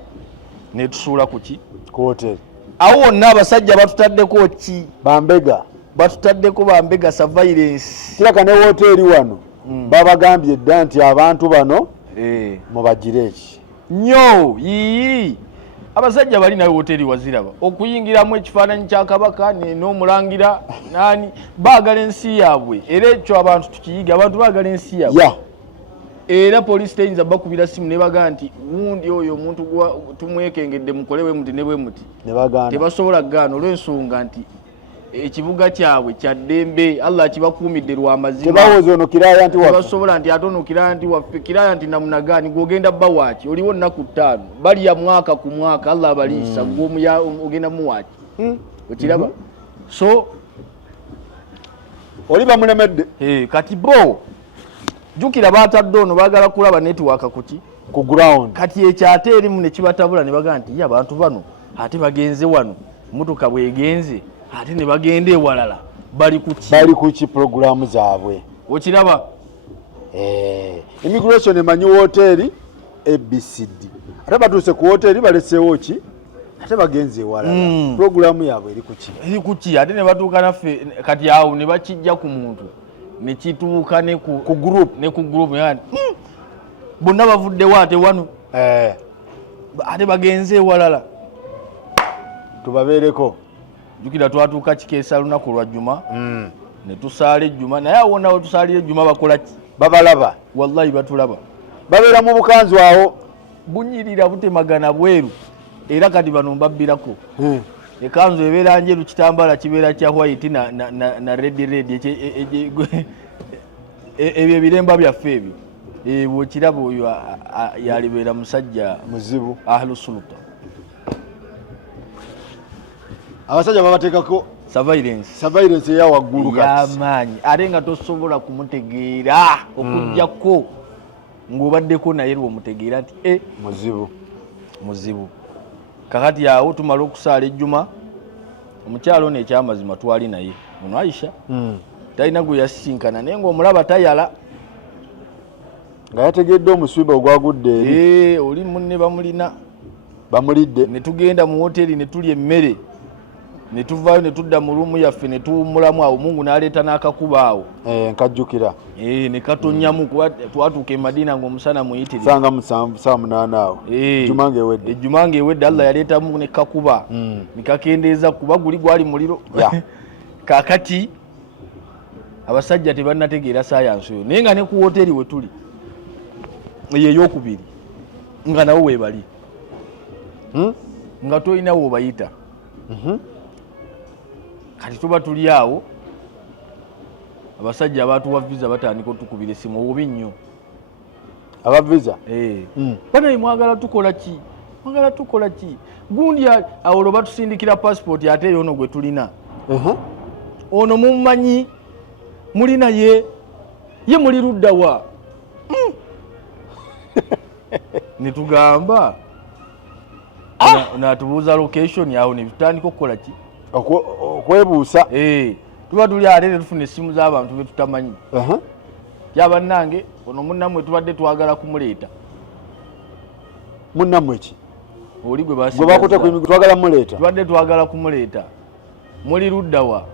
netusuula kuki ku wooteri awo wonna abasajja batutaddeko ki batutaddeko bambega surveillance kiraka ne wooteri wano babagambye dda nti abantu bano mubagire eki nnyo yii abasajja bali nawe wooteri waziraba okuyingiramu ekifaananyi kya kabaka n'omulangira nani baagala ensi yaabwe era ekyo abantu tukiyiga abantu baagala ensi yaabwe era poliisi teyinza bakubira simu nebaga nti wundi oyo omuntu tumwekengedde mukole bwe muti ne bwe muti tebasobola kugaana olw'ensonga nti ekibuga kyabwe kya ddembe Allah akibakuumidde lw'amazima tebawooza ono kiraya nti waffe tebasobola nti ate ono kiraya nti waffe kiraya nti namunagaani gw'ogenda bba waaki oliwo nnaku 5 balya mwaka ku mwaka Allah abaliisa ogenda mu waaki okiraba so oli bamulemedde kati bo jukira baatadde ono baagala kulaba netiwaaka kuki ku ground kati ekyo ate erimu ne kibatabula ne bagaa nti ye abantu bano ate bagenze wano motoka bwegenze ate ne bagenda ewalala bali kuki programu zaabwe okiraba immigration emanyi wooteri ABCD ate batuuse ku wooteri baleseewo ki ate bagenze ewalala programu yaabwe eri kuki ate ne batuuka naffe kati awo ne bakijja ku muntu ne kituuka ne ku group yani bonna bavuddewo ate wano ate bagenze ewalala tubabeereko jukira twatuuka kikeesa lunaku lwa jjuma ne tusaala ejjuma naye awo nawe tusaalira ejjuma bakola ki babalaba wallahi batulaba babeera mu bukanzu awo bunyirira butemagana bweru era kati bano mbabbirako ekanzu ebeera njeru kitambala kibeera kya white na red ebyo ebiremba byaffe ebyo bwokiraba oyo yalibeera musajja muzibu ahlusuluta abasajja babateekako surveillance eya waggulu yamaanyi ate nga tosobola kumutegeera okujjako ng'obaddeko naye lwomutegeera nti muzibu kakati awo tumala okusaala ejjuma omukyalo ono ekyamazima twali naye ono Aisha talina gwe yasisinkana naye ng'omulaba tayala nga yategedde omusibe ogwagudde eri oli munne bamulina bamulidde ne tugenda mu wooteri ne tulya emmere ne tuvaayo ne tudda mu luumu yaffe ne tuwummulamu awo Mungu n'aleeta n'akakuba awo nkajjukira ne katonnyamu twatuuka e Madina ng'omusana muyitirivu sanga 7:8 awo ejjuma ng'ewedde Allah yaleetamu ne kakuba ne kakendeeza kuba guli gwali muliro kaakati abasajja tebannategeera saayansi oyo naye nga ne ku wooteri we tuli eyo ey'okubiri nga nawo weebali nga tolina woobayita kati tuba tuli awo abasajja abatuwa visa batandika otukubira essimu obubi nnyo aba visa banaye mwagala tukola ki gundi awo batusindikira passport ate eyo ono gwe tulina ono mumumanyi mulina ye muli luddawa netugamba natubuuza location awo netutandika okukola ki okwebuusa tuba tuli ate netufuna essimu z'abantu betutamanyi kyabannange ono munnammwe tubadde twagala kumuleeta munnammwe ki oli gwe bakutte twagala muleeta tubadde twagala kumuleeta muli luddawa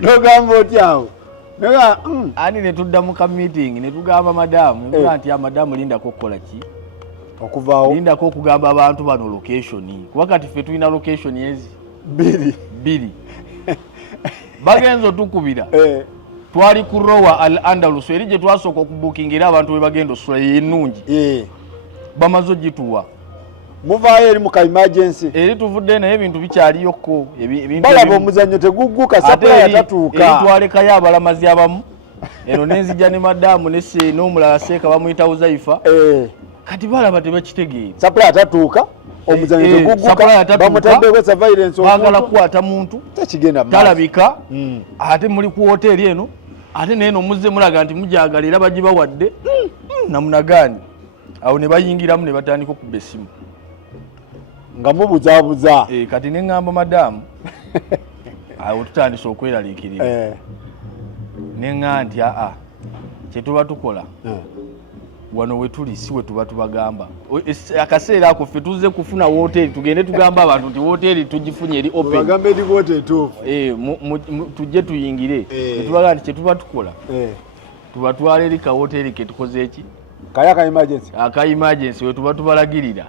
nogamba oti awo ani netudda mu kameeting netugamba madamu netugaa nti amadamu lindako okukola ki okuvaawo lindako okugamba abantu bano location kuba kati ffe tulina location ezi bbiri bagenza otukubira twali ku Rowa Al Andalus eri gye twasooka okubukinga era abantu we bagenda osula yenungi bamaze ogituwa muvaayo eri mu ka emergency eri tuvudde naye ebintu bikyaliyokko balaba omuzannyo tegugguka sapulaya tatuuka eri twalekayo abalamazi abamu eno nenzija ne madamu n'omulala seeka bamuyita Uzaifa kati balaba tebakitegeera sapulaya tatuuka omuzannyo tegugguka bamutaddeko surveillance baagala kukwata muntu tekigenda talabika ate muli ku hoteri eno ate neeno muzze mulaga nti mujagala era bagibawadde namunagani awo ne bayingiramu ne batandika okubba essimu nga mubuzaabuza kati ne ŋŋamba madamu awo tutandise okweraliikirira ne ŋŋa nti kye tuba tukola wano we tuli si we tuba tubagamba akaseera ako ffe tuzze kufuna woteri tugende tugamba abantu nti woteri tugifunye eri open tujje tuyingire netubaga nti kye tuba tukola tubatwala eri ka woteri ke tukoze eki kaya aka emergency we tuba tubalagirira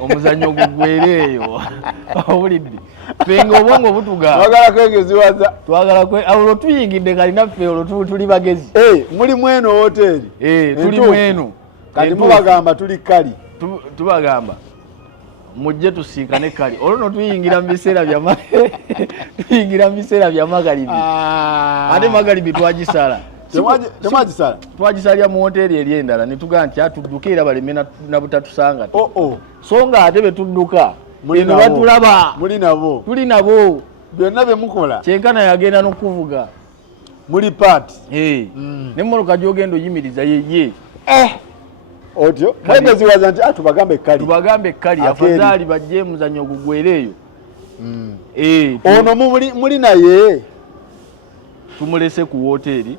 omuzannyo ogugwere eyo owulidde fenga obwongo butugaba olwo tuyingidde kalina ffe olwo tuli bagezi muli mweno hoteri tuli mweno kati mubagamba tuli kali tubagamba mujje tusiikane kali olwo no tuyingira mu biseera bya magalibi ate magalibi twagisala twagisalya mu hoteri eri endala netugaa nti atudduke era baleme na butatusanga so nga ate betudduka eno batulaba tuli nabo byonna byemukola kyenkana yagenda n'okuvuga muli paati n'emmoloka gy'ogenda oyimiriza yeye otyo mwegeziwaza nti tubagambe ekkali afazaali bajje muzannyo ogugwere eyo ono muli naye tumulese ku hoteri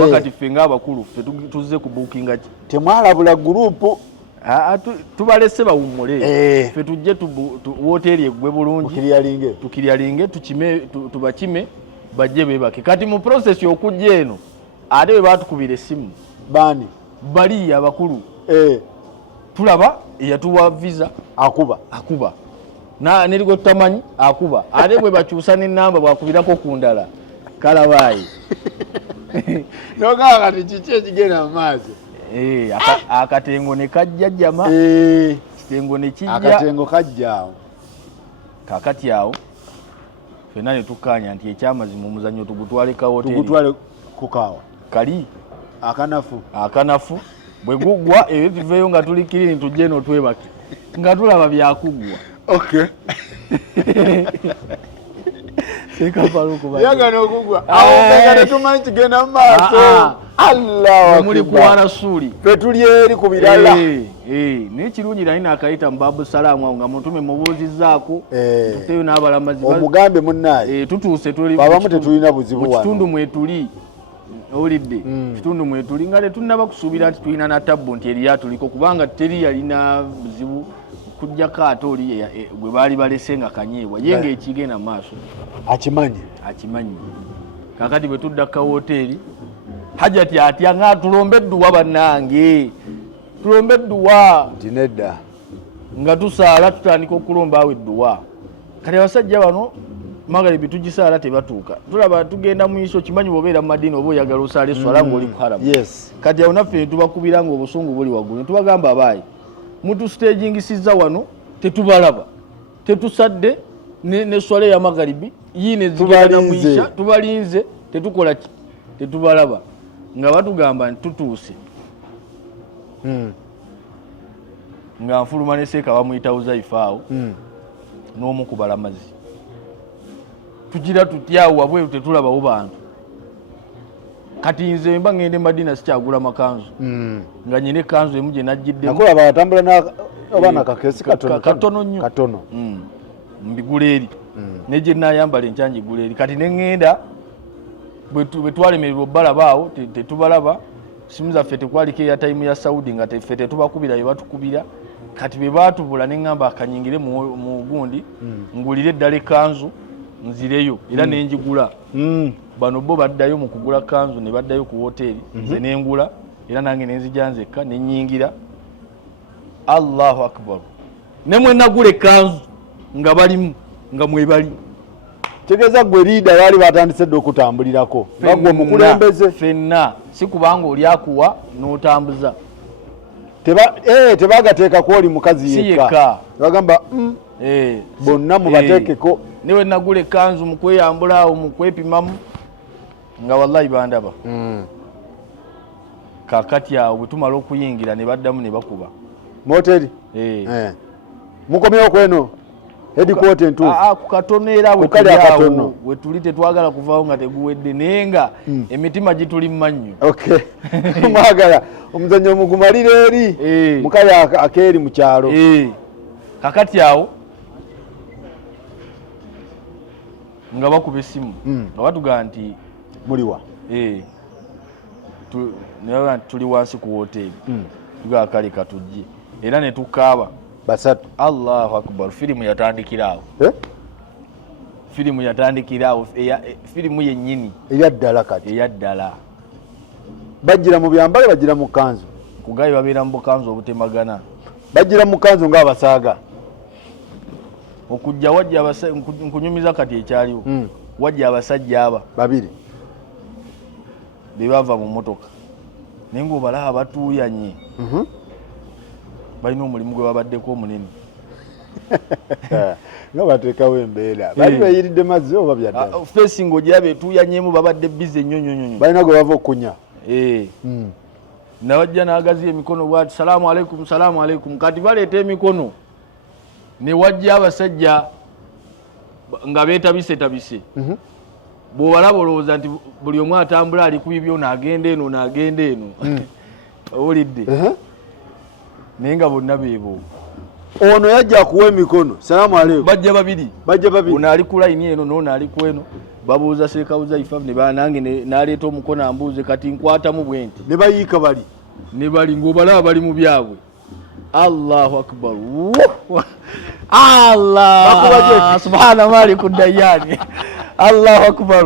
wakati ffe ng'abakulu ffe tuzze kubuukinga ki temwalabula gurupu tubalese bawummule ffe tujje woteri eggwe bulungi tukiryalinge tubakime bajje bebake kati mu process okujja eno ate bwe batukubira essimu bani bali abakulu tulaba eyatuwa visa akuba nerigwe tutamanyi akuba ate bwe bakyusa n'ennamba bwakubirako ku ndala kalabaayi nogaa kati kiki ekigenda mu maaso akatengo ne kajja jama kitengo ne kijja akatengo kajjaawo kakati awo fena ne tukkaanya nti ekyamazima omuzannyo tugutwale ka hoteri tugutwale ku kaawa kali akanafu bwe guggwa ebyo tuveeyo nga tuli kirini tujje eno twebake nga tulaba byakuggwa yagana okugwa awo nga tetumanyi kigenda mu maaso muli kuwa rasuuli ffe tuli eri ku birala naye kirungi naye naakayita mu babu salaamu awo nga mutume mubuuzizzaako tuteyo n'abalamazi omugambe munnaaye tutuuse abamu tetulina buzibu mu kitundu mwetuli owulidde kitundu mwetuli nga tetunnaba kusuubira nti tulina na tabbu nti eriyo atuliko kubanga teri yalina buzibu kujjako ate oli gwe baali balese nga kanyeebwa ye ng'ekigenda mu maaso akimanyi kakati bwe tudda ka hoteri hajati atya nga tulombe edduwa bannange tulombe edduwa nti nedda nga tusaala tutandika okulomba awo edduwa kati abasajja bano magalibi tugisaala tebatuuka tulaba tugenda mu iso kimanyi bwobeera mu madiini oba oyagala osaala eswala ng'oli ku haramu kati awo naffe netubakubira nga obusungu buli waggulu netubagamba abaayi mutusitejingisizza wano tetubalaba tetusadde ne swale ya magharibi yine zigenda mwisha tubalinze tetukola ki tetubalaba nga batugamba ntutuse nga nfuluma ne seeka bamuyita Uzaifao n'omu ku balamazi tugira tutyawo wabweru tetulabawo bantu kati nze mba ngende Madina sikyagula makanzu nga nyine kanzu emu gye najjidde nakola batambula na abana kakesi katono nnyo katono mbigula eri ne gye nayambala enkyanji gula eri kati ne ŋŋenda bwe twalemererwa obbalabaawo tetubalaba simu zaffe tekwaliko eyataimu ya Saudi nga ffe tetubakubira bye batukubira kati bwe baatubula ne ŋŋamba akanyingire mu gundi ngulire eddala ekanzu nzireyo era nenjigula bano bo baddayo mu kugula kanzu ne baddayo ku hoteli nze nengula era nange nenzija nzekka nenyingira Allahu akbar ne mwe nagula kanzu nga balimu nga mwebali tegeza gwe leader bali batandise dde okutambulirako bagwa mukulembeze fenna si kubanga oli akuwa n'otambuza tebagateeka ku oli mukazi yekka bagamba bonna mubateekeko niwe nagula kanzu mukweyambula awo mukwepimamu nga wallahi bandaba kakati awo bwe tumala okuyingira ne baddamu ne bakuba moteri mukomyewo kweno headquarter ntuufu ku katono era bwe tuli tetwagala kuvaawo nga teguwedde naye nga emitima gituli mmannyo mwagala omuzannyo omugumalire eri mukali akeeri mu kyalo kakati awo nga bakuba essimu nga batugamba nti muliwa tuli wansi ku hoteli tugaa kale katujje era ne tukaaba basatu Allahu akbar firimu yatandikiraawo firimu yennyini eyaddala kati eyaddala bajjira mu byambale bajjira mu kanzu kugayi babeera mu bukanzu obutemagana bajjira mu kanzu ng'abasaaga okujja wajja nkunyumiza kati ekyaliwo wajja abasajja aba babiri bebava mu motoka naye ng'obalaba batuuyanye balina omulimu gwe babaddeko omunene nga bateekawo embeera bali beeyiridde mazzi oba byaddala fesi ng'ogiraba etuuyanyemu babadde bize nnyo balina gwe bava okunya nawajja n'agaziya emikono bwati salaamu alaikum kati baleeta emikono ne wajja abasajja nga beetabise bw'obalaba olowooza nti buli omu atambula ali ku bibyo n'agenda eno owulidde naye nga bonna beebo ono yajja akuwa emikono salaamu alaikum bajja babiri ono ali ku layini eno n'ono ali ku eno babuuza Seeka Uzaifa nange n'aleeta omukono ambuuze kati nkwatamu bwe nti ne bayiika bali ng'obalaba bali mu byabwe Allahu akbar Allah subhana maliku dayani Allahu akbar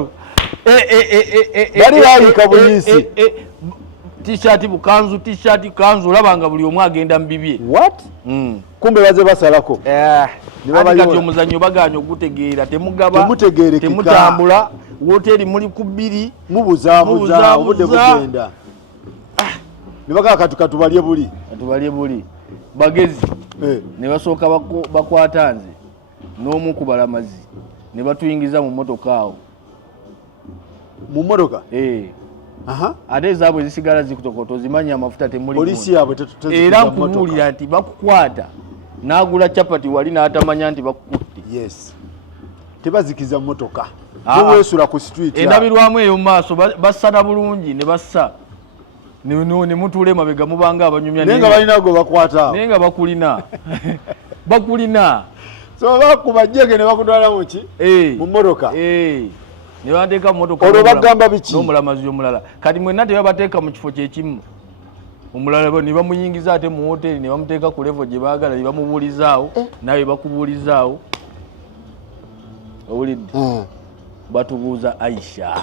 bali bayiika buyisi t-shirt bukanzu t-shirt kanzu labanga buli omu agenda mbibye what kumbe baze basalako kati omuzannyo baganya okutegeera temutambula woteri muli ku bbiri mubuzaabuza obudde bugenda ne bagaa katubalye buli bagezi ne basooka bakwata nze n'omu ku balamazi ne batuyingiza mu motoka awo mu motoka ate ezaabwe zisigala zikutokoto zimanya amafuta temuli polisi yaabwe era nkubuulira nti bakukwata n'agula capati wali n'atamanya nti bakukutte tebazikiza motoka weesula ku street endabirwamu eyo mu maaso bassana bulungi ne bassa ne mutuula emabega mubanga abanyumya naye nga balina gwe bakwata naye nga bakulina so bakuba jjege ne bakutwala muki mu motoka ne bateeka mu motoka olwo bagamba biki n'omulamazi omulala kati mwenna tebabateeka mu kifo kyekimu omulala ne bamuyingiza ate mu hoteri ne bamuteeka ku levo gye baagala ne bamubuulizaawo nawe bakubuulizaawo owulidde batubuuza Aisha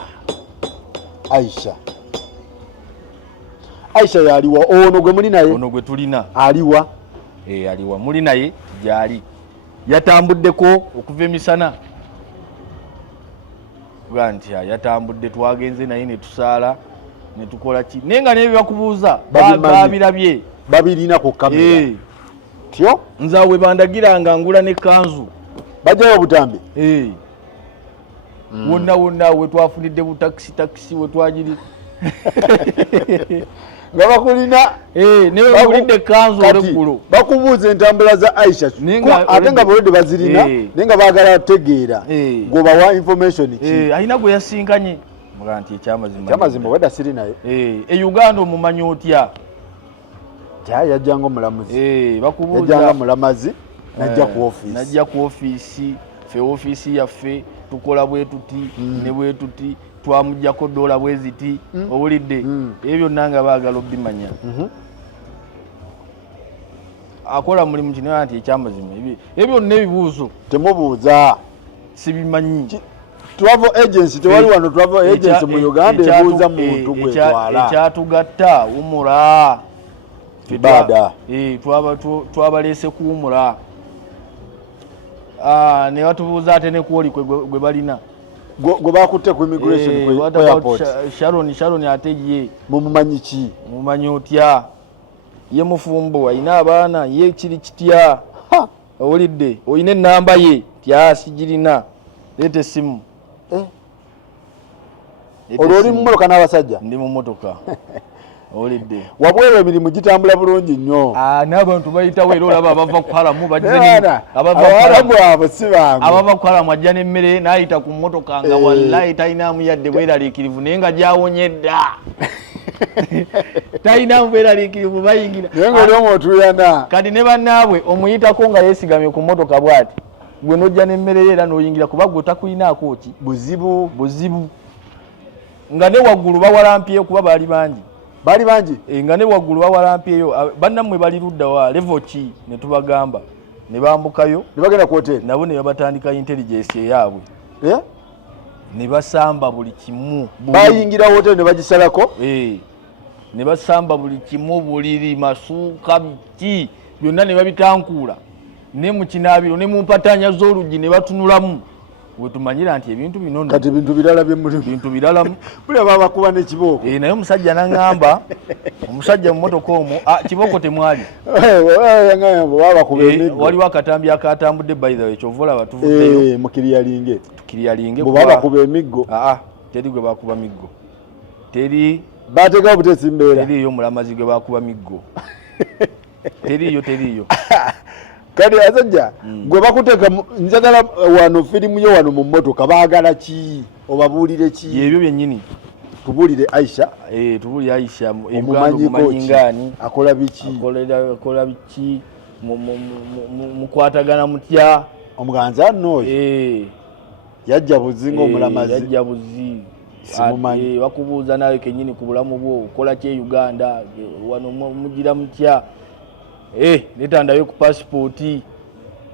yaliwa ono gwe muli naye ono gwe tulina aliwa aliwa muli naye gyali yatambuddeko okuva emisana ganti yatambudde twagenze naye ne tusaala ne tukola ki naye nga n'ebyo bakubuuza babirabye babirina ku kamera tyo nze awe bandagiranga ngula ne kanzu bajjayo butambi wonna wetwafunidde butakisi wetwagiri nga bakulina nebawulidde kanzu olweggulo bakubuuza entambula za Aisha ate nga balwadde bazirina naye nga baagala tegeera ng'obawa information ki alina gwe yasinkanye muga nti ekyamazima wedda siri naye e Uganda omumanyi otya yajjanga omulamuzi yajjanga mulamazi najja ku ofiisi ffe ofiisi yaffe tukola bwe tuti ne bwe tuti twamujjako dola bwe ziti owulidde ebyo byonna nga baagala obimanya akola mulimu kino nti ekyamazima ebyo byonna ebibuuzo temubuuza sibimanyi travel agency tewali wano travel agency mu Uganda ebuuza muntu gwe twala ekyatugatta umura ibada twabaleese kuwumula ne batubuuza ate ne kwoli gwe balina gwe bakutte ku immigration ku airport Sharon ate ye mumumanyi ki mumanyi otya ye mufumbo ayina abaana ye kiri kitya owulidde oyina enamba ye tyasijirina leeta essimu olwo oli mu mmotoka n'abasajja ndi mu mmotoka owulidde wabweru emirimu gitambula bulungi nnyo n'abantu bayitawo era olaba abava ku halamu abarabu abo si bange abava ku halamu ajja n'emmere n'ayita ku mmotoka nga wallahi talinamu yadde bweraliikirivu naye nga gyawonye dda talinamu bweraliikirivu bayingira naye nga oli omwotuyana kati ne bannaabwe omuyitako nga yeesigamye ku mmotoka bw'ati gwe n'ojja n'emmere ye era n'oyingira kuba gwe takuyinaako ki buzibu nga ne waggulu bawalampyeyo kuba baali bangi nga ne waggulu bawalampyeyo bannammwe bali ludda wa level ki ne tubagamba ne bambukayo ne bagenda ku hoteri nabo ne babatandika intelligence eyaabwe ne basamba buli kimu bayingira hoteri ne bagisalako ne basamba buli kimu buliri masuuka biki byonna ne babitankuula ne mu kinaabiro ne mu mpatanya z'oluggi ne batunulamu wetumanyira nti ebintu bino kati bintu birala bintu biralamu bule babakuba n'ekibooko naye omusajja n'aŋŋamba omusajja mu motoka omwo kibooko temwali waliwo akatambi akatambudde by the way kyova olaba tuvuddeyo mu kiryalinge babakuba emiggo teri gwe bakuba miggo teri bateekawo buteesi mbeera teriyo mulamazi gwe bakuba miggo teriyo kati asajja gwe bakuteeka njagala wano firimu yo wano mu mmotoka baagala ki obabuulire ki ebyo byennyini tubuulire Aisha tubuulire Aisha omumanyingani akola biki mukwatagana mutya omuganza nnoyo yajja buzi ng'omulamazi simumanyi bakubuuza nawe kennyini ku bulamu bwo okola ki Uganda wano mugira mutya netandayo ku passport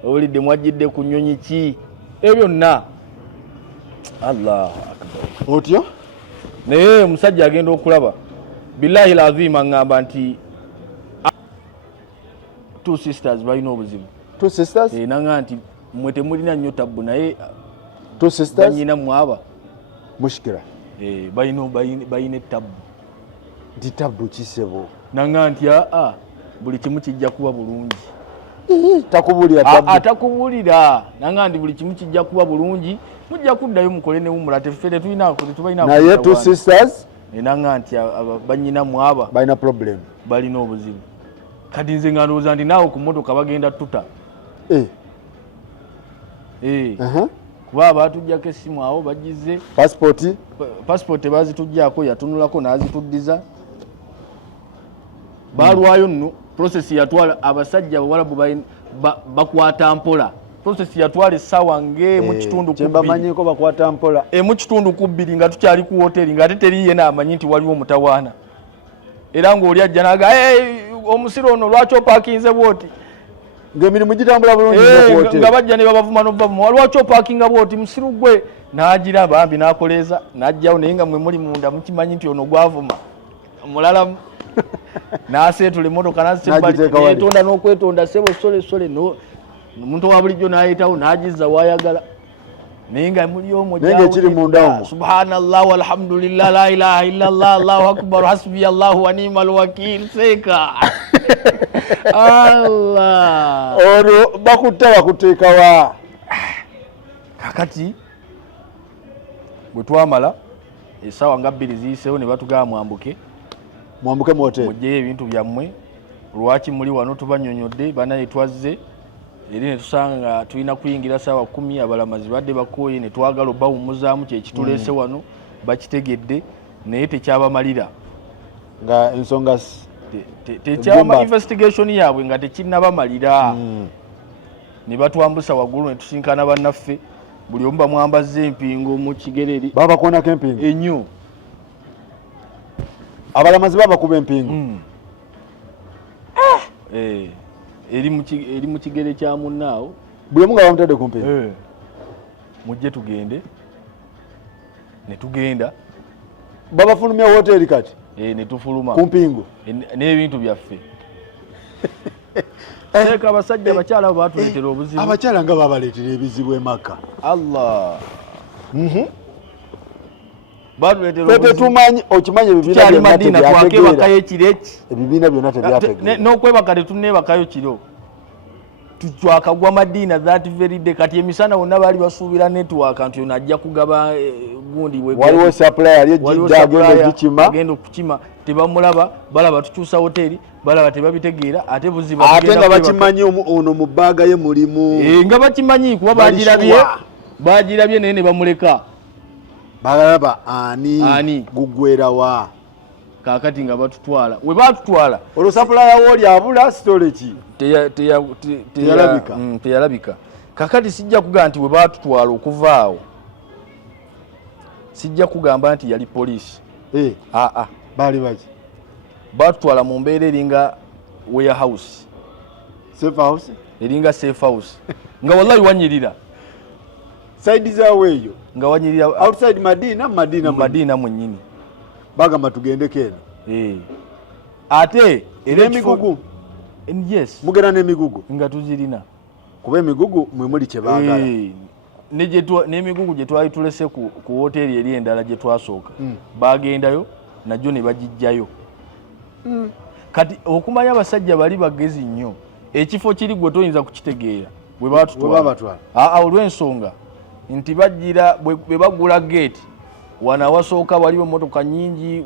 owulidde mwajjidde ku nnyonyi ki ebyo byonna Allah akbar otyo naye omusajja agenda okulaba billahi lazima aŋŋamba nti two sisters balina obuzibu naŋŋa nti mwe temulina nnyo tabbu naye banyina mwaba mushikira balina ettabbu nti tabbu kisebo naŋŋa nti buli kimu kijja kuba bulungi takubulira naŋŋa nti buli kimu kijja kuba bulungi mujja kuddayo mukole ne wumula teffe tetubalina naye two sisters naŋŋa nti banyina mwaba balina obuzibu kati nze nga ndowooza nti naawe ku mmotoka bagenda tuta kuba abatujjako essimu awo bagize passport bazitujjako yatunulako n'azituddiza balwayo nno process yatwala abasajja abawalabu bakwata mpola process yatwala essaawa mu kitundu kyembamanyiko bakwata mpola mu kitundu ku bbiri nga tukyali ku hoteri nga ate teriye n'amanyi nti waliwo omutawaana era ng'oli ajja naga omusiro ono lwaki opaakinze bwoti ng'emirimu gitambula bulungi nga bajja ne babavuma n'obavuma lwaki opaakinga bwoti musiru gwe n'agira bambi n'akoleeza n'ajjawo naye nga mwe muli munda mukimanyi nti ono gwavuma mulalamu n'aseetula emmotoka n'aseetonda n'okwetonda sebo sole omuntu wa bulijjo n'ayitawo n'agizza wayagala naye nga muli omwo ekiri munda subhanallah walhamdulillah la ilaha illallah allahu akbar hasbi allahu wa ni'mal wakil seeka Allah olwo bakuteekawa kakati bwe twamala essaawa nga 2 ziyiseewo ne batugamba mwambuke mu hoteri mujjeyo ebintu byammwe lwaki muli wano tubanyonyodde banaye twazze eri ne tusanga nga tulina kuyingira ssaawa 10 abalamazi badde bakooye ne twagala obbawummuzaamu kyekituleese wano bakitegedde naye tekyabamalira nga ensonga tekyama investigation yaabwe nga tekinnabamalira ne batwambusa waggulu ne tusinkana bannaffe buli omu bamwambaza empingo mu kigereri babakonako empingo ennyo abalamazi babakuba empingo eri mu kigere kya munnaawo buli omu nga bamutadde ku mpingo mujje tugende ne tugenda babafulumya hoteri kati ne tufuluma ku mpingo n'ebintu byaffe teeka abasajja abakyala abo batuleetera obuzibu abakyala nga babaleetera ebizibu emaka allah tumanyi okimanyi ebibiina kireki ebibiina byonna tebyategeera n'okwebaka tetunneebakayo kiro twakagwa madiina that very day kati emisana wonna baali basuubira netiwaaka nti ono ajja kugaba gundi waliwo supply ali ejjidde agenda okukima tebamulaba balaba tukyusa hoteri balaba tebabitegeera ate buziba ate nga bakimanyi ono mu bbaaga ye mulimu nga bakimanyi kuba bagirabye naye ne bamuleka balaba ani gugwerawa kakati nga batutwala we batutwala olwo supply woli abula storage teyalabika kakati sijja kugamba nti we batutwala okuva awo sijja kugamba nti yali poliisi baali baki batutwala mu mbeera eringa warehouse safe house eringa safe house nga wallahi wanyirira side zaawe eyo nga wanyirira outside Madina mwennyini bagamba tugendeko eno ate emigugu yes mugenda n'emigugu nga tuzirina kuba emigugu mwe muli kye baagala n'emigugu gye twali tulese ku hoteri eri endala gye twasooka bagendayo najjo ne bagijjayo kati okumanya abasajja bali bagezi nnyo ekifo kiri gwe toyinza kukitegeera bwe batutwala olw'ensonga nti bajjira bwe bagula gate wana wasooka waliwo emmotoka nnyingi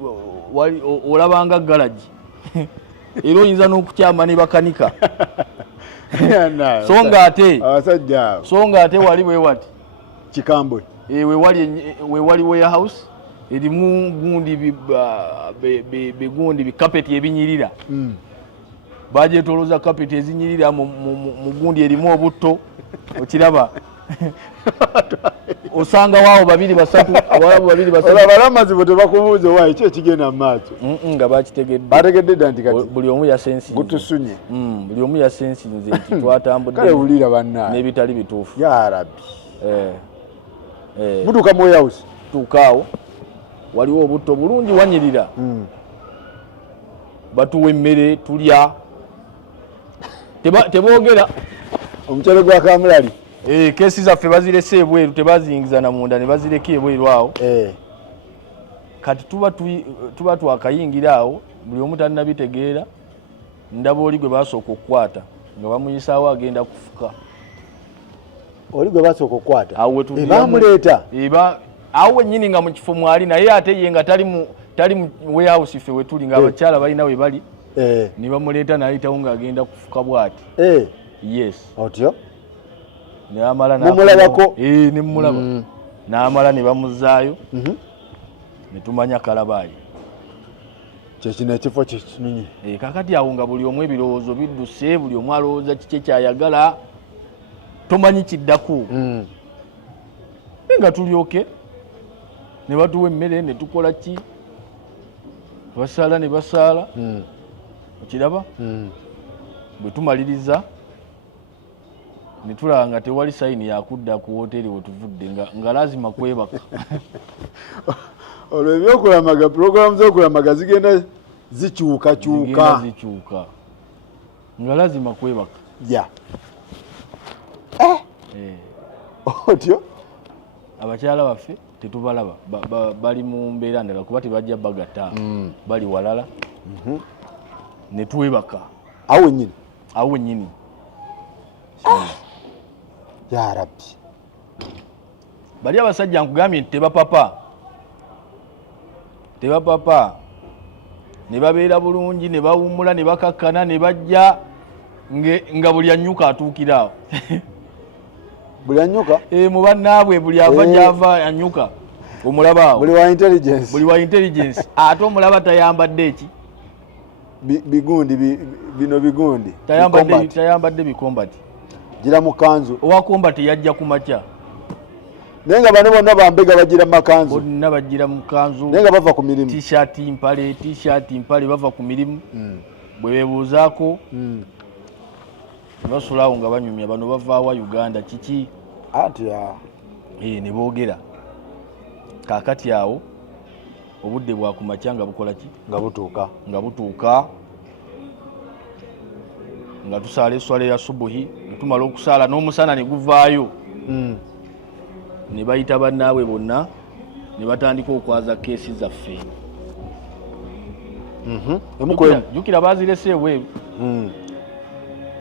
olabanga garagi era oyinza n'okukyama ne bakanika songa ate wali bwe wati kikambwe wewali warehouse erimu gundi bigundi bikapeti ebinyirira bagyetolooza kapeti ezinyirira mu gundi erimu obutto okiraba osanga waawo 2-3 abalamazi bwe tebakubuuza waayo ki ekigenda mu maaso nga bategedde dda nti kati buli omu yasensinze gutusunye buli omu yasensinze nti twatambudde kale wulira bannaa n'ebitali bituufu ya rabbi mutuuka mu warehouse tuukaawo waliwo obutto bulungi wanyirira batuwa emmere tulya teboogera omukyalo gwa kamulali keesi zaffe bazirese ebweru tebazingiza na munda ne bazireka ebweru awo kati tuba twakayingira awo buli omu talina bitegeera ndaba oli gwe basooka okukwata nga bamuyisaawo agenda kufuka oli gwe basooka okukwata bamuleeta awo wennyini nga mu kifo mwali naye ate ye nga tali mu warehouse ffe we tuli ng'abakyala balina we bali ne bamuleeta n'ayitawo ng'agenda kufuka bw'ati yes otyo nemulabako nemulaba n'amala ne bamuzaayo ne tumanya kalabaayi kyekino ekifo kyekinunye kakati awo nga buli omu ebirowoozo bidduse buli omu alowooza kiki kyayagala tomanyi kiddako nga tulyoke ne batuwa emmere ne tukola ki basaala ne basaala okiraba bwe tumaliriza ne tulaba nga tewali sayini yakudda ku hoteri we tuvudde nga lazima kwebaka olwo ebyokulamaga puroguramu z'okulamaga zigenda zikyukakyuka nga lazima kwebaka otyo abakyala baffe tetubalaba bali mu mbeera ndala kuba tebajja bagatta bali walala ne twebaka awo wennyini ya rabbi bali abasajja nkugambye nti tebapapa ne babeera bulungi ne bawummula ne bakakkana ne bajja nga buli anyuka atuukiraawo buli anyuka mu bannaabwe buli ava gyava anyuka omulaba awo buli wa intelligence ate omulaba tayambadde eki bigundi tayambadde bikombati gira mu kanzu owa kombati yajja ku makya naye nga bano bonna bambega bagira mu makanzu bonna bagira mu kanzu naye nga bava ku mirimu t-shirt mpale bava ku mirimu bwe beebuuzaako basulaawo nga banyumya bano bavaawa Uganda kiki atya ne boogera kaakati awo obudde bwa ku makya nga bukola ki nga butuuka nga tusaala eswala ya subuhi tumala okusaala n'omusana ne guvaayo ne bayita bannaabwe bonna ne batandika okwaza keesi zaffe jukira bazirese ebweru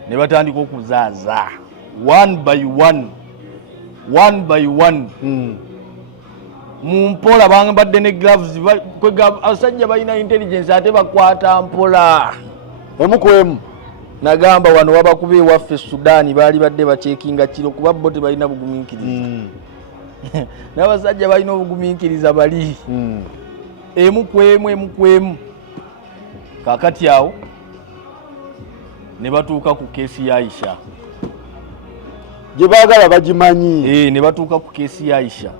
ne batandika okuzaaza one by one mumpola bambadde ne gloves abasajja balina intelligence ate bakwata mpola emukwemu nagamba wano wabakuba ewaffe Sudaani baali badde bacekinga kiro kuba bo tebalina bugumiikiriza n'abasajja balina obugumiikiriza bali emukwemu kaakati awo ne batuuka ku keesi ya Aisha gye baagala bagimanyi ne batuuka ku keesi ya Aisha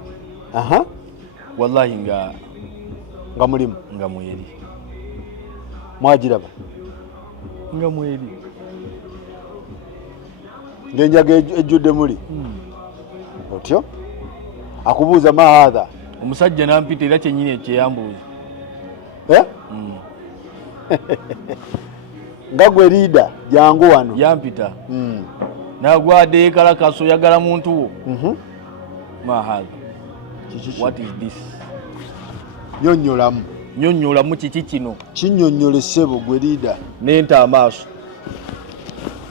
wallahi nga mulimu nga mweri mwagiraba nga mweri ng'enjaga ejjudde muli otyo akubuuza mahadha omusajja nampita era kyenyini ekyeyambuuza nga gwe liida jangu wano yampita nagwadde yekalakaso oyagala muntu wo mahadha what is this nyonnyolamu kiki kino kinnyonnyola essebo gwe liida nenta amaaso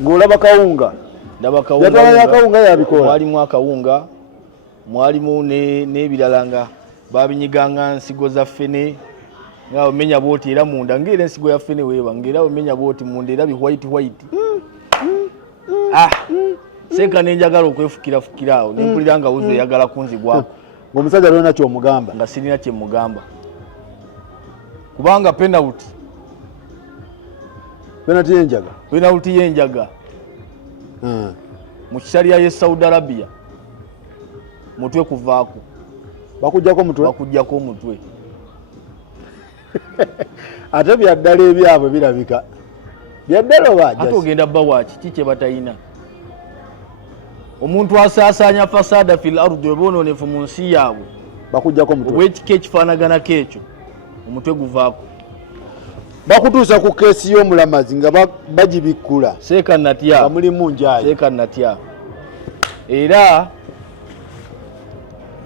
ng'olaba kawunga yakawunga yabikola mwalimu akawunga mwalimu n'ebirala nga babinyiganga nsigo za ffene nga omenya bwoti era munda ng'era ensigo ya ffene weeba ng'era omenya bwoti munda era white senka nenjagala okwefukirafukira awo nempulira nga wuzo eyagala kunzigwako ng'omusajja lona kyomugamba nga sirina kyemugamba kubanga penalty yenjaga mu kisaliya ye Saudi Arabia mutwe kuvaako bakujjako omutwe ate byaddala ebyabwe birabika byaddala obaja ate ogenda bawaki kiki batayina omuntu asaasaanya fasada fil ardi obonoonefu mu nsi yaabwe bakujjako omutwe obwekika ekifaanaganako ekyo omutwe guvaako bakutuusa ku keesi y'omulamazi nga bagibikkula seeka natya mulimu njayi seeka natya era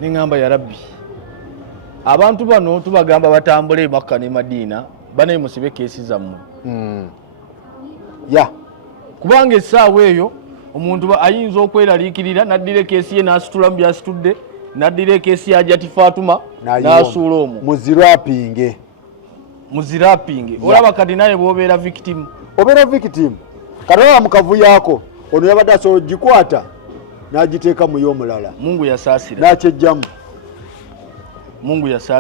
neŋŋamba ya rabbi abantu bano tubagamba batambule Makka ne Madiina banaye musibe keesi zammwe kubanga essaawa eyo omuntu ayinza okweraliikirira naddira ekeesi ye n'asitulamu byasitudde naddira ekeesi ya Jati Fatuma n'asuula omwo muzirapinge olaba kati naye bw'obeera victim kataba mukavuyaako ono yabadde asobola ogikwata n'agiteeka mu y'omulala Mungu yasaasira n'akyejjamu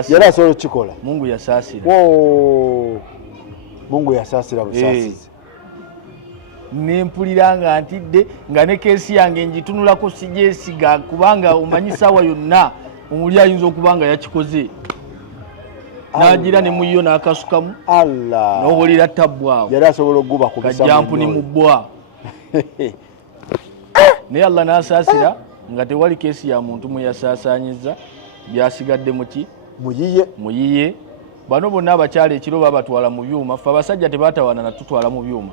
yali asobola okukikola Mungu yasaasira busaasizi nempulira nga ntidde nga ne keesi yange ngitunulako sigyesiga kubanga omanyi saawa yonna omuli ayinza okuba nga yakikoze n'agira ne muyo n'akasukamu n'owulira tabbwawo yali asobola okuguba ku kajjampu ne mubbwa naye Allah n'asaasira nga tewali keesi ya muntu mwe yasaasaanyiza byasigadde muyiye bano bonna abakyala ekiro babatwala mu byuma ffe abasajja tebaatawana natutwala mu byuma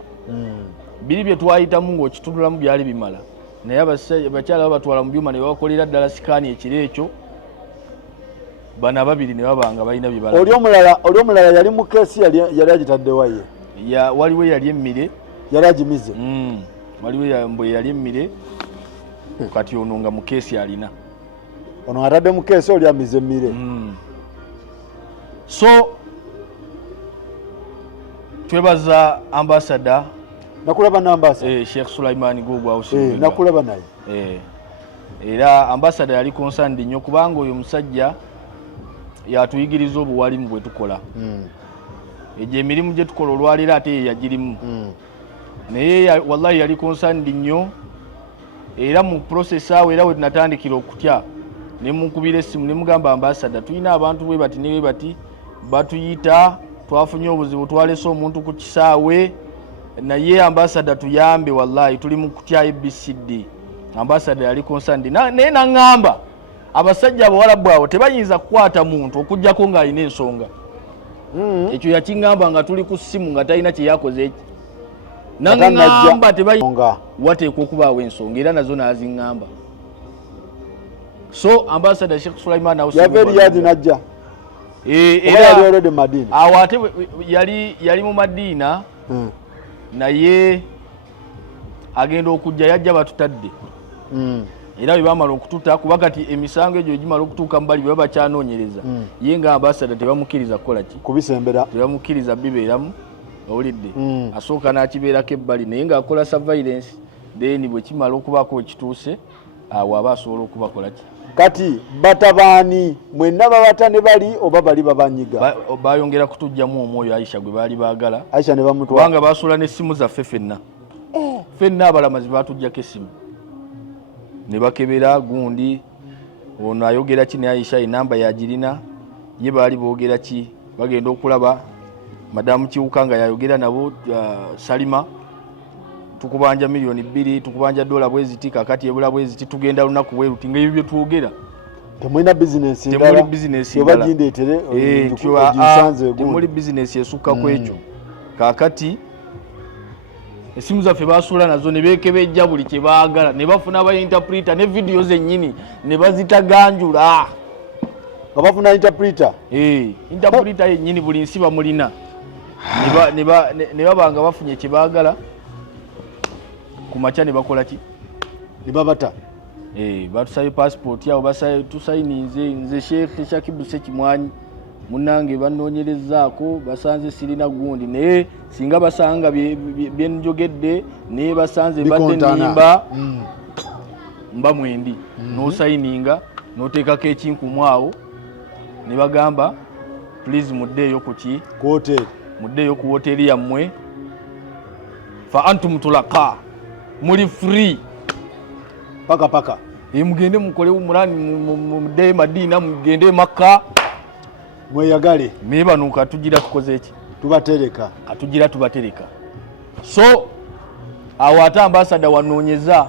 biri bye twayitamu ng'okitunulamu byali bimala naye abakyala babatwala mu byuma ne babakolera ddala sikaani ekiro ekyo bana babiri ne babanga balina bibala oli omulala yali mu keesi yali agitaddewa ye waliwo yali emmire yali agimize waliwo mbwe yali emmire kati ono nga mu keesi alina ono atadde mu keesi oli amize mmire. So twebaza ambassador nakulaba na ambassador Sheikh Sulaiman Gugwa nakulaba naye era ambassador yali concerned nnyo kubanga oyo musajja yatuyigiriza obuwalimu bwe tukola eje emirimu gye tukola olwalira ate ye yagirimu naye wallahi yali concerned nnyo era mu process awo era we tunatandikira okutya ne mukubira essimu ne mugamba ambassador tulina abantu bwe bati ne bati batuyita twafunye obuzibu twalese omuntu ku kisaawe naye ambassador tuyambe wallahi tuli mu kutya ABCD ambassador yali concerned naye nangamba abasajja abawalabu awo tebayinza kukwata muntu okujjako ng'alina ensonga ekyo yakingamba nga tuli ku ssimu nga talina kye yakoze eki nangamba tebayinza wateekwa okubaawo ensonga era nazo naazingamba. So ambassador Sheikh Sulaiman najja awo ate yali mu Madina naye agenda okujja yajja batutadde era bwe bamala okututa kuba kati emisango egyo gimala okutuuka mubali bwe bakyanoonyereza ye nga ambassador tebamukkiriza kukola ki kubisembera tebamukkiriza bibeeramu owulidde asooka n'akibeerako ebbali naye ng'akola surveillance then bwe kimala okubaako ekituuse awo aba asobola okubakola ki kati batabaani mwenna babatane bali oba bali babanyiga bayongera kutujjamu omwoyo Aisha gwe baali baagala Aisha ne bamutwala kubanga baasula n'essimu zaffe ffenna abalamazi baatujjako essimu ne bakebera gundi ono ayogera ki ne Aisha enamba yagirina ye baali boogera ki bagenda okulaba madamu Kiwuka nga yayogera nabo Salima tukubanja $2 tukubanja $2 bweziti kakati ebula bweziti tugenda lunaku bweruti nga ebyo bye twogera temulina business temuli business yoba gindeetere temuli business esukka ku ekyo kakati esimu zaffe baasula nazo ne beekebejja buli kye baagala ne bafuna ba interpreter ne video zennyini ne bazitaganjula nga bafuna interpreter interpreter yennyini buli nsi bamulina ne baba nga bafunye kye baagala ku makya ne bakola ki ne babata batusaye passport yawo tusayininze nze Sheikh Shakibu Sekimwanyi munange banoonyerezaako basanze sirina gundi naye singa basanga byenjogedde naye basanze mbadde nnimba mba mwendi n'osayininga n'oteekako ekinkumu awo ne bagamba please muddeeyo ku ki muddeeyo ku woteri yammwe fa antum tulaka muli free paka mugende mukole umurani muddeeyo Madina mugende Makka mweyagale mebanuka tugira tukoze eki tubatereka atugira tubatereka so awo ate ambassador wanoonyeza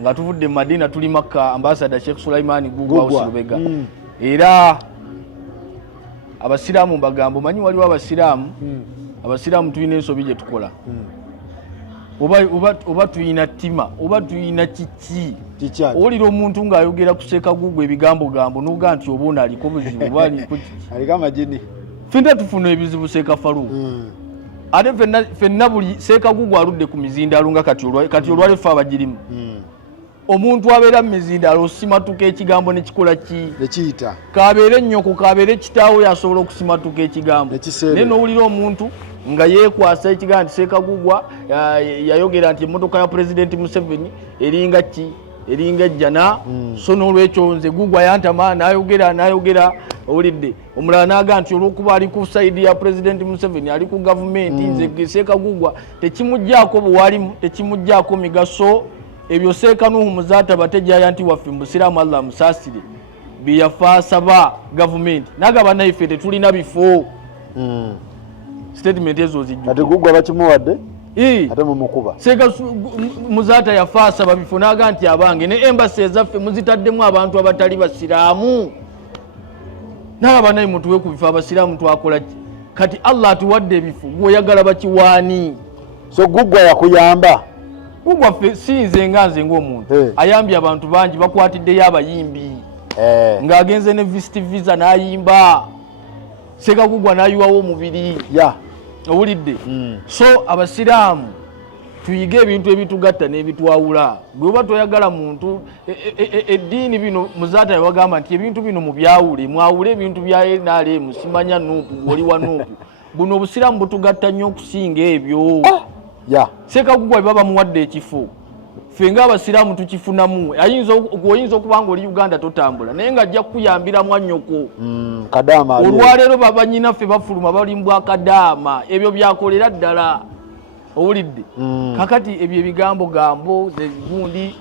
nga tuvudde Madina tuli Makka ambassador Sheikh Sulaiman Gugwa Usulubega era abasiraamu bagambo manyi waliwo abasiraamu tulina ensobi gye tukola oba tuyina ttima oba tuyina kiki owulira omuntu ng'ayogera ku Ssekagugwa ebigambo n'oga nti oba aliko buzibu aliko amajini ffenna tufuna ebizibu Sseekafalu ate ffenna buli Ssekagugwa aludde ku mizindaalo nga kati olwale ffe abagirimu omuntu abeera mu mizindaalo osimatuka ekigambo ne kikola ki nekiyita kabeere nnyoko kabeere kitaawo yasobola okusimatuka ekigambo naye n'owulira omuntu nga yeekwasa ekigambo nti Ssekagugwa yayogera nti emmotoka ya Pulezidenti Museveni eringa ki eringa ejjana so n'olwekyo nze Gugwa yantama n'ayogera owulidde omulala n'aga nti olw'okuba ali ku sayidi ya Pulezidenti Museveni ali ku gavumenti nze Ssekagugwa tekimuggyako buwalimu tekimuggyako migaso ebyo Sekanuhu Muzaataba tejjaya nti waffe Musiraamu Allah musaasire byeyafaasaba gavumenti nagaba naife tetulina bifo statement ezo zijja ate Gugwa bakimuwadde ate mumukuba Muzaata yafaasaba bifo naga nti abange ne embassy ezaffe muzitaddemu abantu abatali basiraamu nagaba naye mutuwe ku bifo abasiraamu twakola kati Allah atuwadde ebifo gweoyagala bakiwaani so Gugwa yakuyamba Gugwa sinze ng'omuntu ayambye abantu bangi bakwatiddeyo abayimbi ng'agenze ne visit visa n'ayimba Ssekagugwa n'ayiwawo omubiri owulidde so abasiraamu tuyige ebintu ebitugatta n'ebitwawula. Gwe toyagala muntu eddiini bino muzaata yabagamba nti ebintu bino mubyawule, mwawule ebintu bya NRM simanya nuupu oli wa nuupu. Buno obusiraamu butugatta nnyo okusinga ebyo. Ssekagugwa baba muwadde ekifo. Ffe ng'abasiraamu tukifunamu. Oyinza okuba nga oli Uganda totambula naye ng'ajja kukuyambira mwannyoko. Olwaleero babanyinaffe bafuluma balimbwa kadaama ebyo byakolera ddala. Owulidde kakati ebyo ebigambo gambo gundi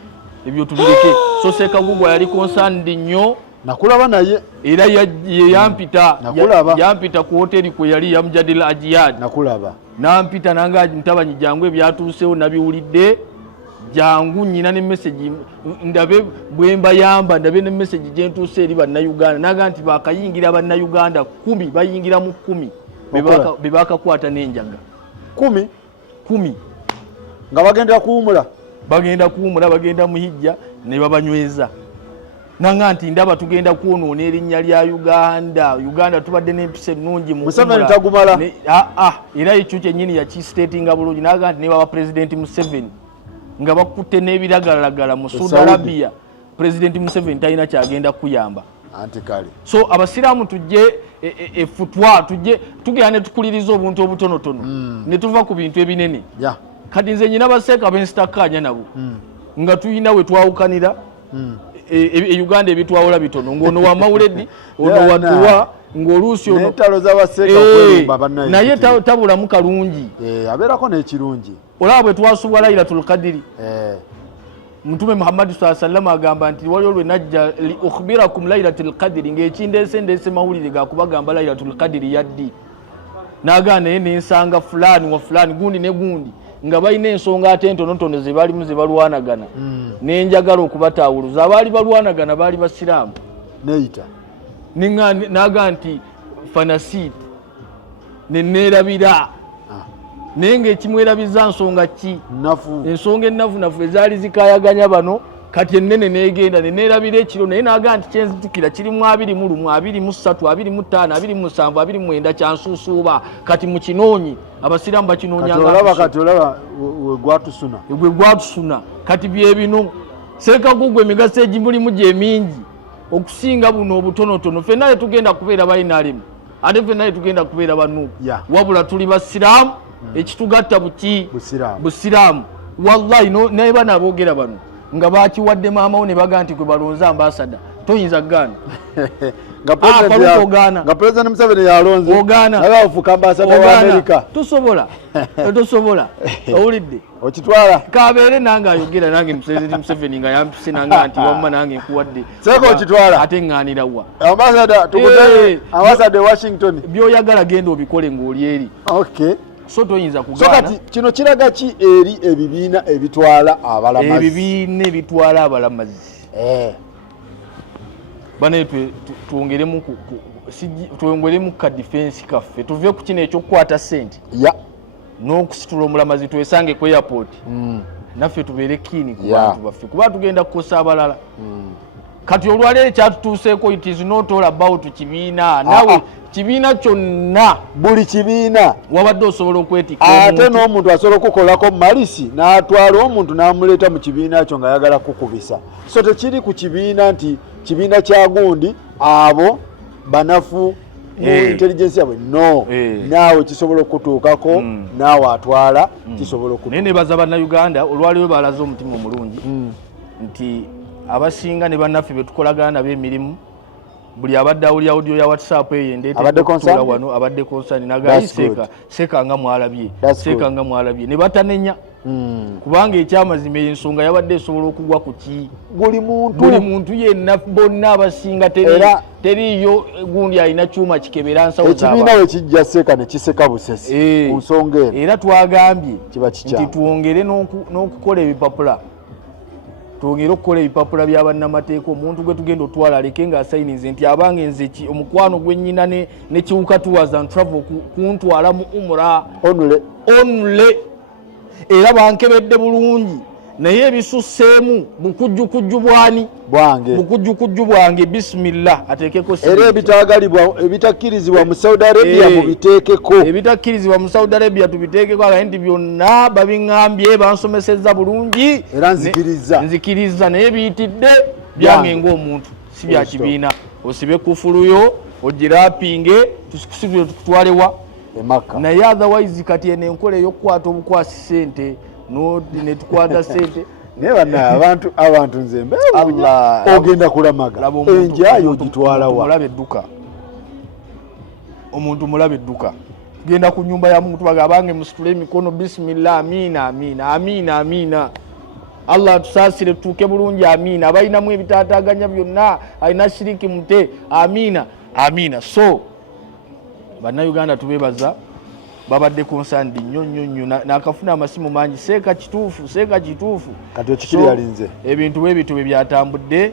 ebyo tubireke. So Ssekagugwa yali concerned nnyo. Nakulaba naye era yampita ku hoteli kwe yali ya Mujadil Ajiyad. Nakulaba nampita nanga ntabanyi jangu ebyatuusewo nabiwulidde jangu nyina ne message ndabe bwemba yamba ndabe ne message gyentuuse eri bannayuganda naga nti bakayingira bannayuganda 10 bayingira mu 10 bebakakwata n'enjaga 10 nga bagenda kuwumula bagenda muhijja ne babanyweza nanga nti ndaba tugenda kwonoona erinnya lya Uganda tubadde n'empisa ennungi mu Museveni tagumala era ekyo kyennyini yakistatinga bulungi naga nti ne baba President Museveni nga bakutte n'ebiragalagala mu Saudi Arabia President Museveni talina kyagenda kuyamba antikali. So abasiraamu tujje efutwa tugenda ne tukuliriza obuntu obutonotono ne tuva ku bintu ebinene. Kati nze nyina baseeka bensitakkaanya nabo nga tuyina we twawukanira Uganda ebitwawula bitono ng'ono wa Mauledi ono waduwa ng'oluusi ono n'entalo z'abaseeka okwerumba bannaye naye tabulamu kalungi abeerako n'ekirungi. Olaba bwe twasubwa Laylatul Qadri Mtume Muhammad sallallahu alaihi wasallam agamba nti waliwo lwe najja li ukhbirakum Laylatul Qadri ng'ekindeese mawulire gakubagamba Laylatul Qadri yaddi naga naye nensanga fulani wa fulani gundi ne gundi nga balina ensonga ate entonotono ze balimu ze balwanagana n'enjagala okubataawuluza abaali balwanagana baali basiraamu neeyita naga nti fanasit neneerabira naye ng'ekimwerabiza nsonga ki ensonga ennafunafu ezaali zikayaganya bano kati ennene neegenda neneerabira ekiro naye naga nti kyenzitikira kirimu 21 23 25 27 29 kyansuusuuba kati mukinoonyi abasiraamu bakinoonyanga kati olaba gwe gwatusuna kati byebino Ssekagugwa emigaso egimulimu gye mingi okusinga buno obutonotono. Ffenna tugenda kubeera bainalimu ate ffenna tugenda kubeera banuupu wabula tuli basiraamu ekitugatta busiraamu wallahi naye bano aboogera bano nga bakiwadde maamawo ne baga nti gwe balonze ambasada toyinza kugana nga President Museveni yalonze naye afuuka ambasada wa Amerika tosobola owulidde okitwala kabeere nange ayogera nange President Museveni nga yampise nanga nti wamma nange nkuwadde seeko okitwala ate ŋŋaanira wa ambasada tukutege ambasada Washington byoyagala genda obikole ng'oli eri so toyinza kugana. So kati kino kiraga ki eri ebibiina ebitwala abalamazi? Ebibiina ebitwala abalamazi banaye twongeremu ka defense kaffe tuve ku kino ekyokukwata ssente n'okusitula omulamazi twesange ku airport naffe tubeere kiini ku bantu baffe kuba tugenda kukosa abalala. Kati olwaleero ekyatutuuseeko it is not all about kibiina. Naawe kibiina kyonna buli kibiina wabadde osobola okwetikka ate n'omuntu asobola okukolako malisi n'atwala omuntu n'amuleeta mu kibiina kyo nga ayagala kukubisa. So tekiri ku kibiina nti kibiina kya gundi abo banafu mu intelligence yabwe naawe kisobola okutuukako naawe atwala kisobola okutuuka. Naye nebaza bannayuganda olwaleero balaze omutima omulungi nti abasinga ne bannaffe betukolagana nabo emirimu buli abadde awulya audio ya WhatsApp eyo endeetera wano abadde concern nagayi seeka nga mwalabye ne batanenya kubanga ekyamazima ensonga yabadde esobola okugwa ku ki buli muntu yenna bonna abasinga teriyo gundi alina kyuma kikebera nsawo ekibiina we kijja seeka ne kiseka busesi ku nsonga eno era twagambye nti twongere n'okukola ebipapula twongere okukola ebipapula bya bannamateeka omuntu gwe tugenda otwala aleke ng'asayinize nti abange nze omukwano gwe nnyina ne kiwuka tours and travel kuntwala mu umura onule era bankebedde bulungi naye ebisuseemu bukujjukujju bwani bwange bukujjukujju bwange bismillah ateekeko era ebitakkirizibwa mu Saudi Arabia mubiteekeko ebitakkirizibwa mu Saudi Arabia tubiteekeko aga nti byonna babiŋŋambye bansomesezza bulungi era nzikiriza naye biyitidde byange ng'omuntu si bya kibiina osibe kufuluyo ogirapinge tusikusibire tukutwalewa Emaka naye otherwise kati eno enkola ey'okukwata obukwasi ssente ne tukwata ssente naye banna abantu nze mbeewuunya ogenda kulamaga enjayo ogitwalawa omuntu mulaba edduka genda ku nnyumba ya muntu bagabange musitule emikono bismillah amiina Allah atusaasire tutuuke bulungi amiina abalinamu ebitaataaganya byonna alina shiriki mute amiina so bannayuganda tubeebaza babadde concerned nnyo nakafuna amasimu mangi seeka kituufu kati ekikiri yalinze ebintu bwebito bwe byatambudde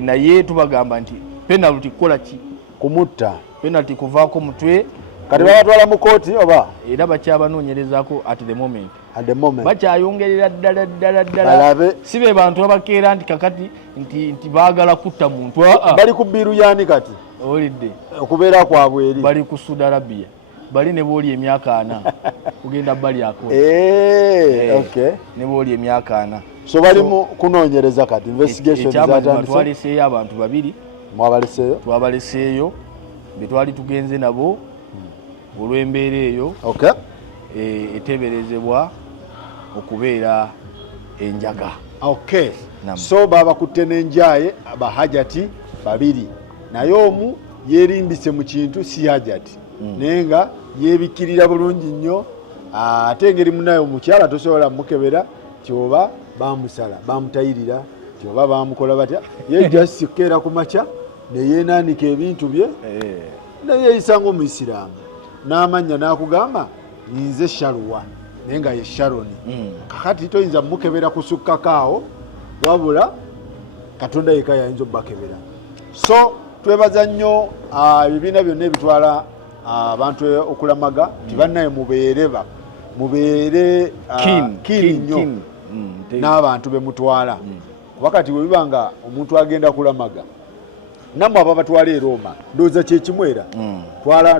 naye tubagamba nti penalty kukola ki kumutta penalty kuvaako mutwe kati babatwala mu kooti oba era bakyabanoonyerezaako at the moment bakyayongerera ddala si be bantu abakeera nti kakati nti baagala kutta muntu bali ku biiru yani kati olidde okubeera kwabwe eri bali ku Saudi Arabia bali ne booli emyaka 4 kugenda bali akola okay ne booli emyaka 4 so bali mu kunoonyereza kati investigation zatandise twaleseeyo abantu babiri twabaleseeyo betwali tugenze nabo olw'embeera eyo okay eteberezebwa okubeera enjaga okay so babakutte n'enjaye abahajati babiri naye omu yeerimbise mu kintu si hajati naye nga yeebikirira bulungi nnyo ate engeri munaye omukyala tosobola mukebera kyoba bamusala bamutayirira kyoba bamukola batya ye just keera ku makya neyeenaanika ebintu bye neyeeyisa ng'omuyisiraamu n'amanya n'akugamba nze Sharuwa naye nga ye Sharoni kakati toyinza mukebera kusukkakaawo wabula Katonda yekka yayinza obbakebera so twebaza nnyo ebibiina byonna ebitwala abantu okulamaga tibannaye mubeere keen nnyo n'abantu bemutwala kuba kati bwe biba nga omuntu agenda kulamaga nammwe aba batwala e Roma ndowooza kyekimu era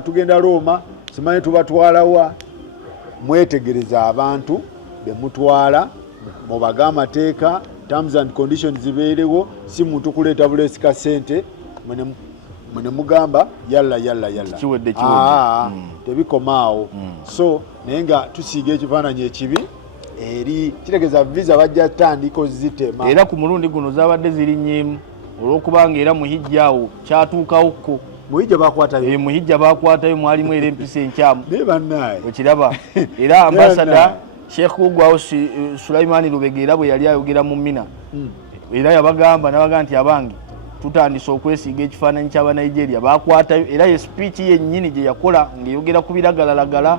tugenda Roma simanyi tubatwalawa mwetegereza abantu bemutwala mubaga amateeka terms and conditions zibeerewo si muntu kuleeta buleesika ssente mwene mugamba yalla kiwedde tebikomaawo so naye nga tusiiga ekifaananyi ekibi eri kitegeeza visa bajja tandika zitema era ku mulundi guno zabadde zirinnyeemu olw'okubanga era muhijja awo kyatuukawokko muhijja bakwatayo mwalimu era empisa enkyamu okiraba era ambasada Sheikh Ugwawo Sulaiman Lubega era bwe yali ayogera mu Mina era yabaga nti abange tutandise okwesiiga ekifaananyi ky'Abanigeria bakwatayo era ye speech yennyini gye yakola ng'eyogera ku biragalalagala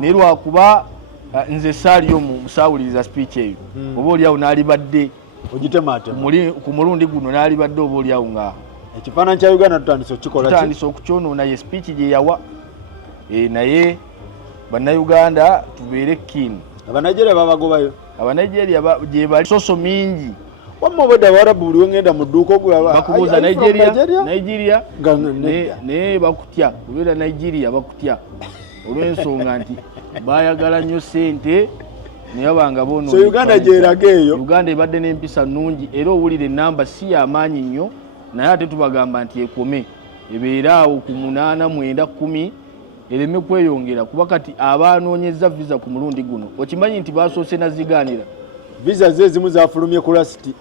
naye lwakuba nze saaliyo musaawuliriza speech eyo oba oliawo n'alibadde ku mulundi guno n'alibadde oba oliawo nga ekifaananyi kya Uganda tutandise okukyonoona ye speech gye yawa naye bannayuganda tubeere keen Abanigeria babagobayo Abanigeria gye bali soso mingi wamma obadde Abarabu buli wengenda mu dduuka bakubuuza Nigeria naye bakutya kubeera Nigeria bakutya olw'ensonga nti baayagala nnyo ssente naye abanga bono so Uganda gyeraga eyo Uganda ebadde n'empisa nnungi era owulira ennamba si y'amaanyi nnyo naye ate tubagamba nti ekome ebeera awo ku 8 9 10 ereme kweyongera kuba kati abanoonyeza visa ku mulundi guno okimanyi nti basoose nazigaanira visa ze ezimu zafulumye ku lasiti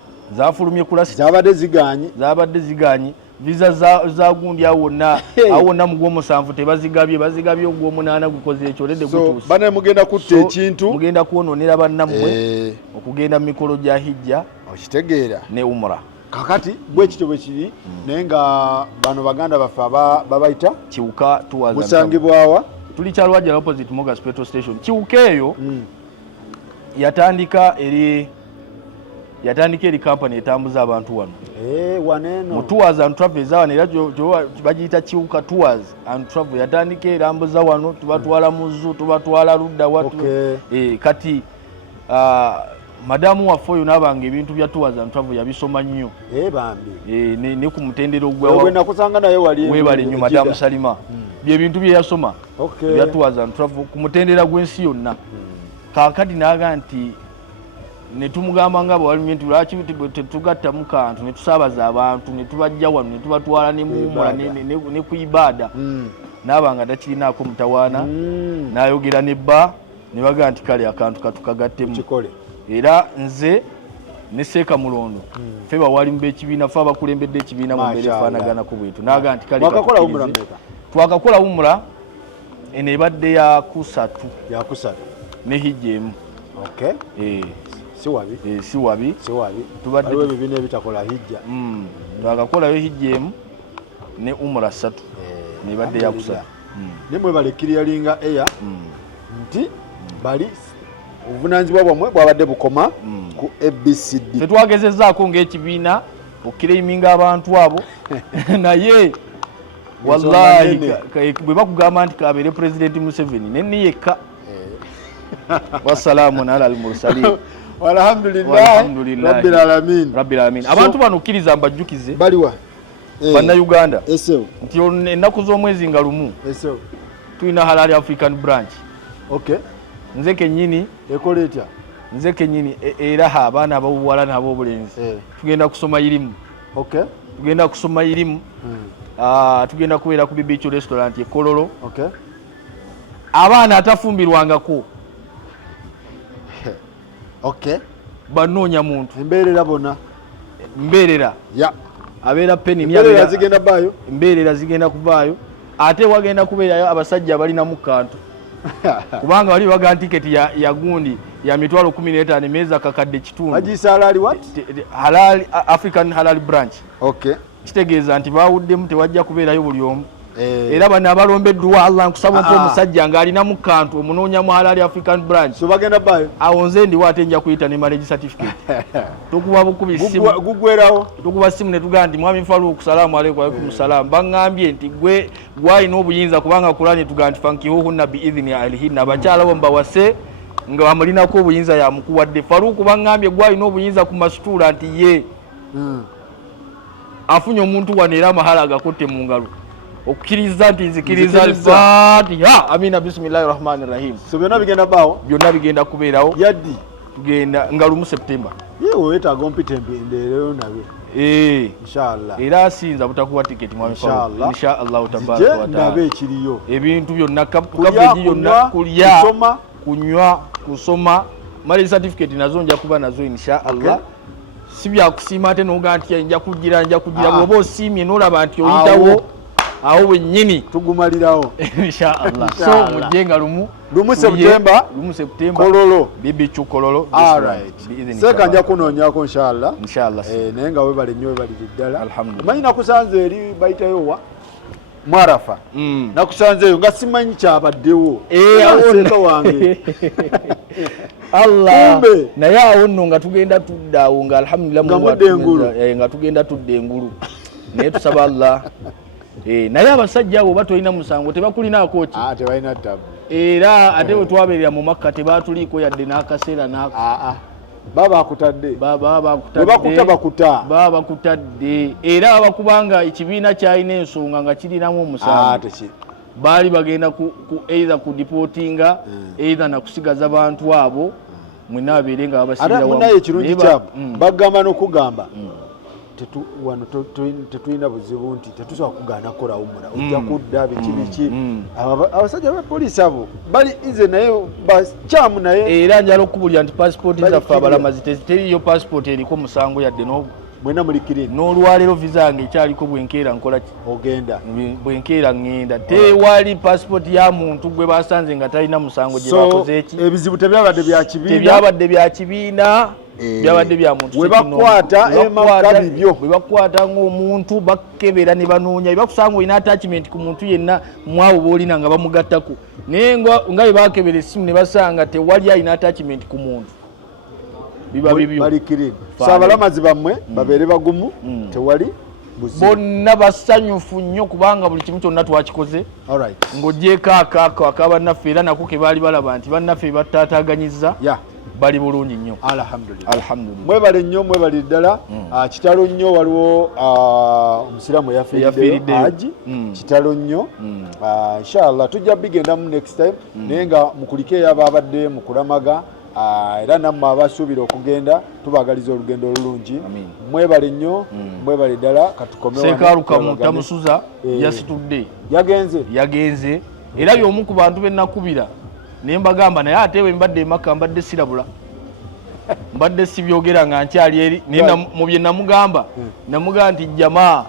zabadde ziganye visa za gundi awonna mu gw'omusanvu tebazigabye bazigabye ogw'omunaana gukoze ekyo ledde gutuuse bane mugenda kutta ekintu mugenda kwonoonera bannammwe okugenda mu mikolo gya hijja okitegeera ne umra kakati bwe kityo bwe kiri naye nga bano baganda baffe babayita kiwuka tuwaza musangibwawa tuli Kyalwajjala opposite Mogas petrol station kiwuka eyo yatandika eri company etambuza abantu wano waneno mu tours and travel zawana era bagiyita kiwuka tours and travel yatandika erambuza wano tubatwala mu zoo tubatwala ludda watu kati madamu waffe oyo n'abanga ebintu bya tours and travel yabisoma nnyo bambi ne ku mutendero gwe nakusanga naye webale nnyo madamu Salima bye bintu bye yasoma bya tours and travel ku mutendera gw'ensi yonna kaakati naaga nti ne tumugamba nga bawalimentu lwaki tetugatta mu kantu ne tusaabaza abantu ne tubajja wano ne tubatwala ne muwumula ne ku ibada n'abanga takirinaako mutawaana n'ayogera nebba ne baga nti kale akantu katukagattemu era nze ne Seeka Mulondo ffe bawalimu b'ekibiina ffe abakulembedde ekibiina mu mbeera efaanaganako bwetu n'aga nti kale twakakola wumula eno ebadde ya kusatu ne hijja emu si wabi tubadde ebibiina ebitakola hijja twakakolayo hijja emu ne umura 3 nebadde ya kusatu nemwe balekiriyalinga eya nti bali obuvunaanyizibwa bwamwe bwabadde bukoma ku ABCD tetwagezezaako ng'ekibiina okkireiminga abantu abo naye wallahi bwe bakugamba nti kabeere Pulezidenti Museveni nenni yekka wasalaamun ala al-mursalin walhamdulillahi rabbil alamin abantu bano okkiriza mbajjukize baliwa bannayuganda nti ennaku z'omwezi nga lumu tulina Halal African branch nze kennyini ekola etya nze kennyini era abaana ab'obuwala n'ab'obulenzi tugenda kusoma irimu tugenda kusoma irimu tugenda kubeera ku Bibicho restaurant e Kololo abaana atafumbirwangako banoonya muntu mbeerera abeera penini mbeerera zigenda kuvaayo ate wagenda kubeerayo abasajja abalina mu kantu kubanga bali baga tiketi ya gundi ya mitwalo 15 meza kakadde kitundu Halal African Halal branch kitegeeza nti bawuddemu tewajja kubeerayo buli omu era bano abalombeddwa Allah nkusaba mpo omusajja ng'alina mu kantu omunoonya mu Halal African branch awo nze ndiwo ate nja kuyita ne marriage certificate tukuba bukubi simu tukuba simu ne tugamba nti mwami Faruku salaamu alaykum alaykum salaam baŋŋambye nti gwe gwalina obuyinza kubanga Kurani tugamba nti fankihuhunna biidhni ahlihinna abakyala bo mbawase nga bamulinako obuyinza yamukuwadde Faruku baŋŋambye gwalina obuyinza ku masituula nti ye afunye omuntu wano era amahala agakotte mu ngalo okkiriza nti nzikiriza al-Fatiha amina bismillahir rahmanir rahim byonna bigenda kubeerawo yaddi tugenda nga lumu September yewe wetaaga ompitembeleyo nabe inshallah era asinza butakuwa tiketi mwami inshallah tabaraka wa taala ekiriyo ebintu byonna kabeji yonna kulya kunywa kusoma marriage certificate nazo nja kuba nazo inshallah si byakusiima ate n'oga nti nja kugira bw'oba osiimye n'olaba nti oyitawo awo wennyini tugumalirawo inshallah so mujjenga lumu September Kololo Bibicho Kololo Seeka nja kunoonyako inshallah naye nga webale nnyo webalire ddala omanyi nakusanze eri bayitayo wa Mwarafa nakusanzeeyo nga simanyi kyabaddewo Seeka wange Allah naye awo nno nga tugenda tudda awo nga alhamdulillah nga tugenda tudda engulu naye tusaba Allah naye abasajja abo batolina musango tebakulinaako ki tebalina ttabu era ate bwe twabeerera mu Makka tebatuliiko yadde n'akaseera baba bakutadde era abakubanga ekibiina kyalina ensonga nga kirinamu omusango baali bagenda either kudipotinga either nakusigaza bantu abo mwena babeere nga babasirira wamu ekirungi kyabo bagamba n'okugamba wano tetulina buzibu nti tetusobola kugaana kola wumula ojja kudda biki abasajja ba poliisi abo bali nze naye bakyamu naye era njala okubulira nti passport zaffe abalamazi teriyo passport eriko musango yadde mwena mulikirini n'olwaleero visa yange ekyaliko bwenkeera nkola ki ogenda bwenkeera ngenda tewali passport ya muntu gwe basanze nga talina musango gye bakoze eki ebizibu tebyabadde bya kibiina byabadde bya muntu webakwata emaka bibyo webakwata ng'omuntu bakkebera ne banoonya bakusanga olina attachment ku muntu yenna mwawo boolina nga bamugattako naye nga bwe bakebera essimu ne basanga tewali alina attachment ku muntu biba bibyo balikirini abalamazi bammwe babeere bagumu tewali bonna basanyufu nnyo kubanga buli kimu kyonna twakikoze ng'ogyeko akaako akabannaffe era nako ke baali balaba nti bannaffe battaataaganyiza bali bulungi nnyo alhamdulillah mwebale nnyo mwebale ddala kitalo nnyo waliwo omusiramu yafiiridde haji kitalo nnyo inshallah tujja bigenda mu next time naye nga mukulike yaba abadde mukulamaga era nammwe abasuubira okugenda tubagaliza olugendo olulungi mwebale nnyo mwebale ddala katukomewo Sekalukamu Tamusuza yasitudde yagenze era y'omu ku bantu bennakubira naye mbagamba naye ate we mbadde emaka mbadde sirabula mbadde sibyogera nga nkyali eri naye mu bye namugamba nti jamaa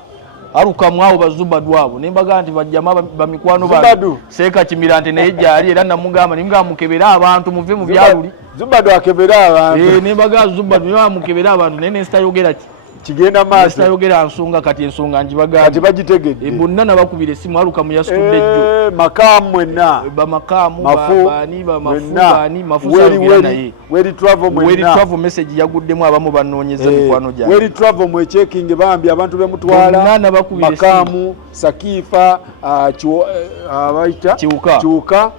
alukamu awo bazubadu abo naye mbagamba nti bajamaa bamikwano bange Seeka Kimira nti naye gyali era namugamba nimugamba mukebera abantu muve mu byaluli Zubadu akebera abantu naye mbagamba Zubadu niwe mukebera abantu naye nesitayogera kigenda maaso nesitayogera nsonga kati ensonga njibagamba kati bagitegedde bonna nabakubira essimu alukamu yasitudde jjo makamu mwenna bamakamu bani bani mafu naye weri travel message yaguddemu abamu banoonyeza mikwano gyange weri travel mwe checking bambi abantu bemutwala makamu Sakifa abaita Kiwuka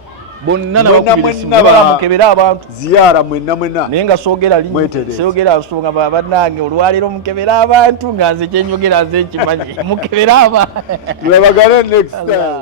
bonna nabakubira abantu ziyara mwenna naye nga soogera seyogera nsonga bannange olwaleero mukebera abantu nga nze kyenjogera nze nkimanyi mukebera abantu tulabagane next time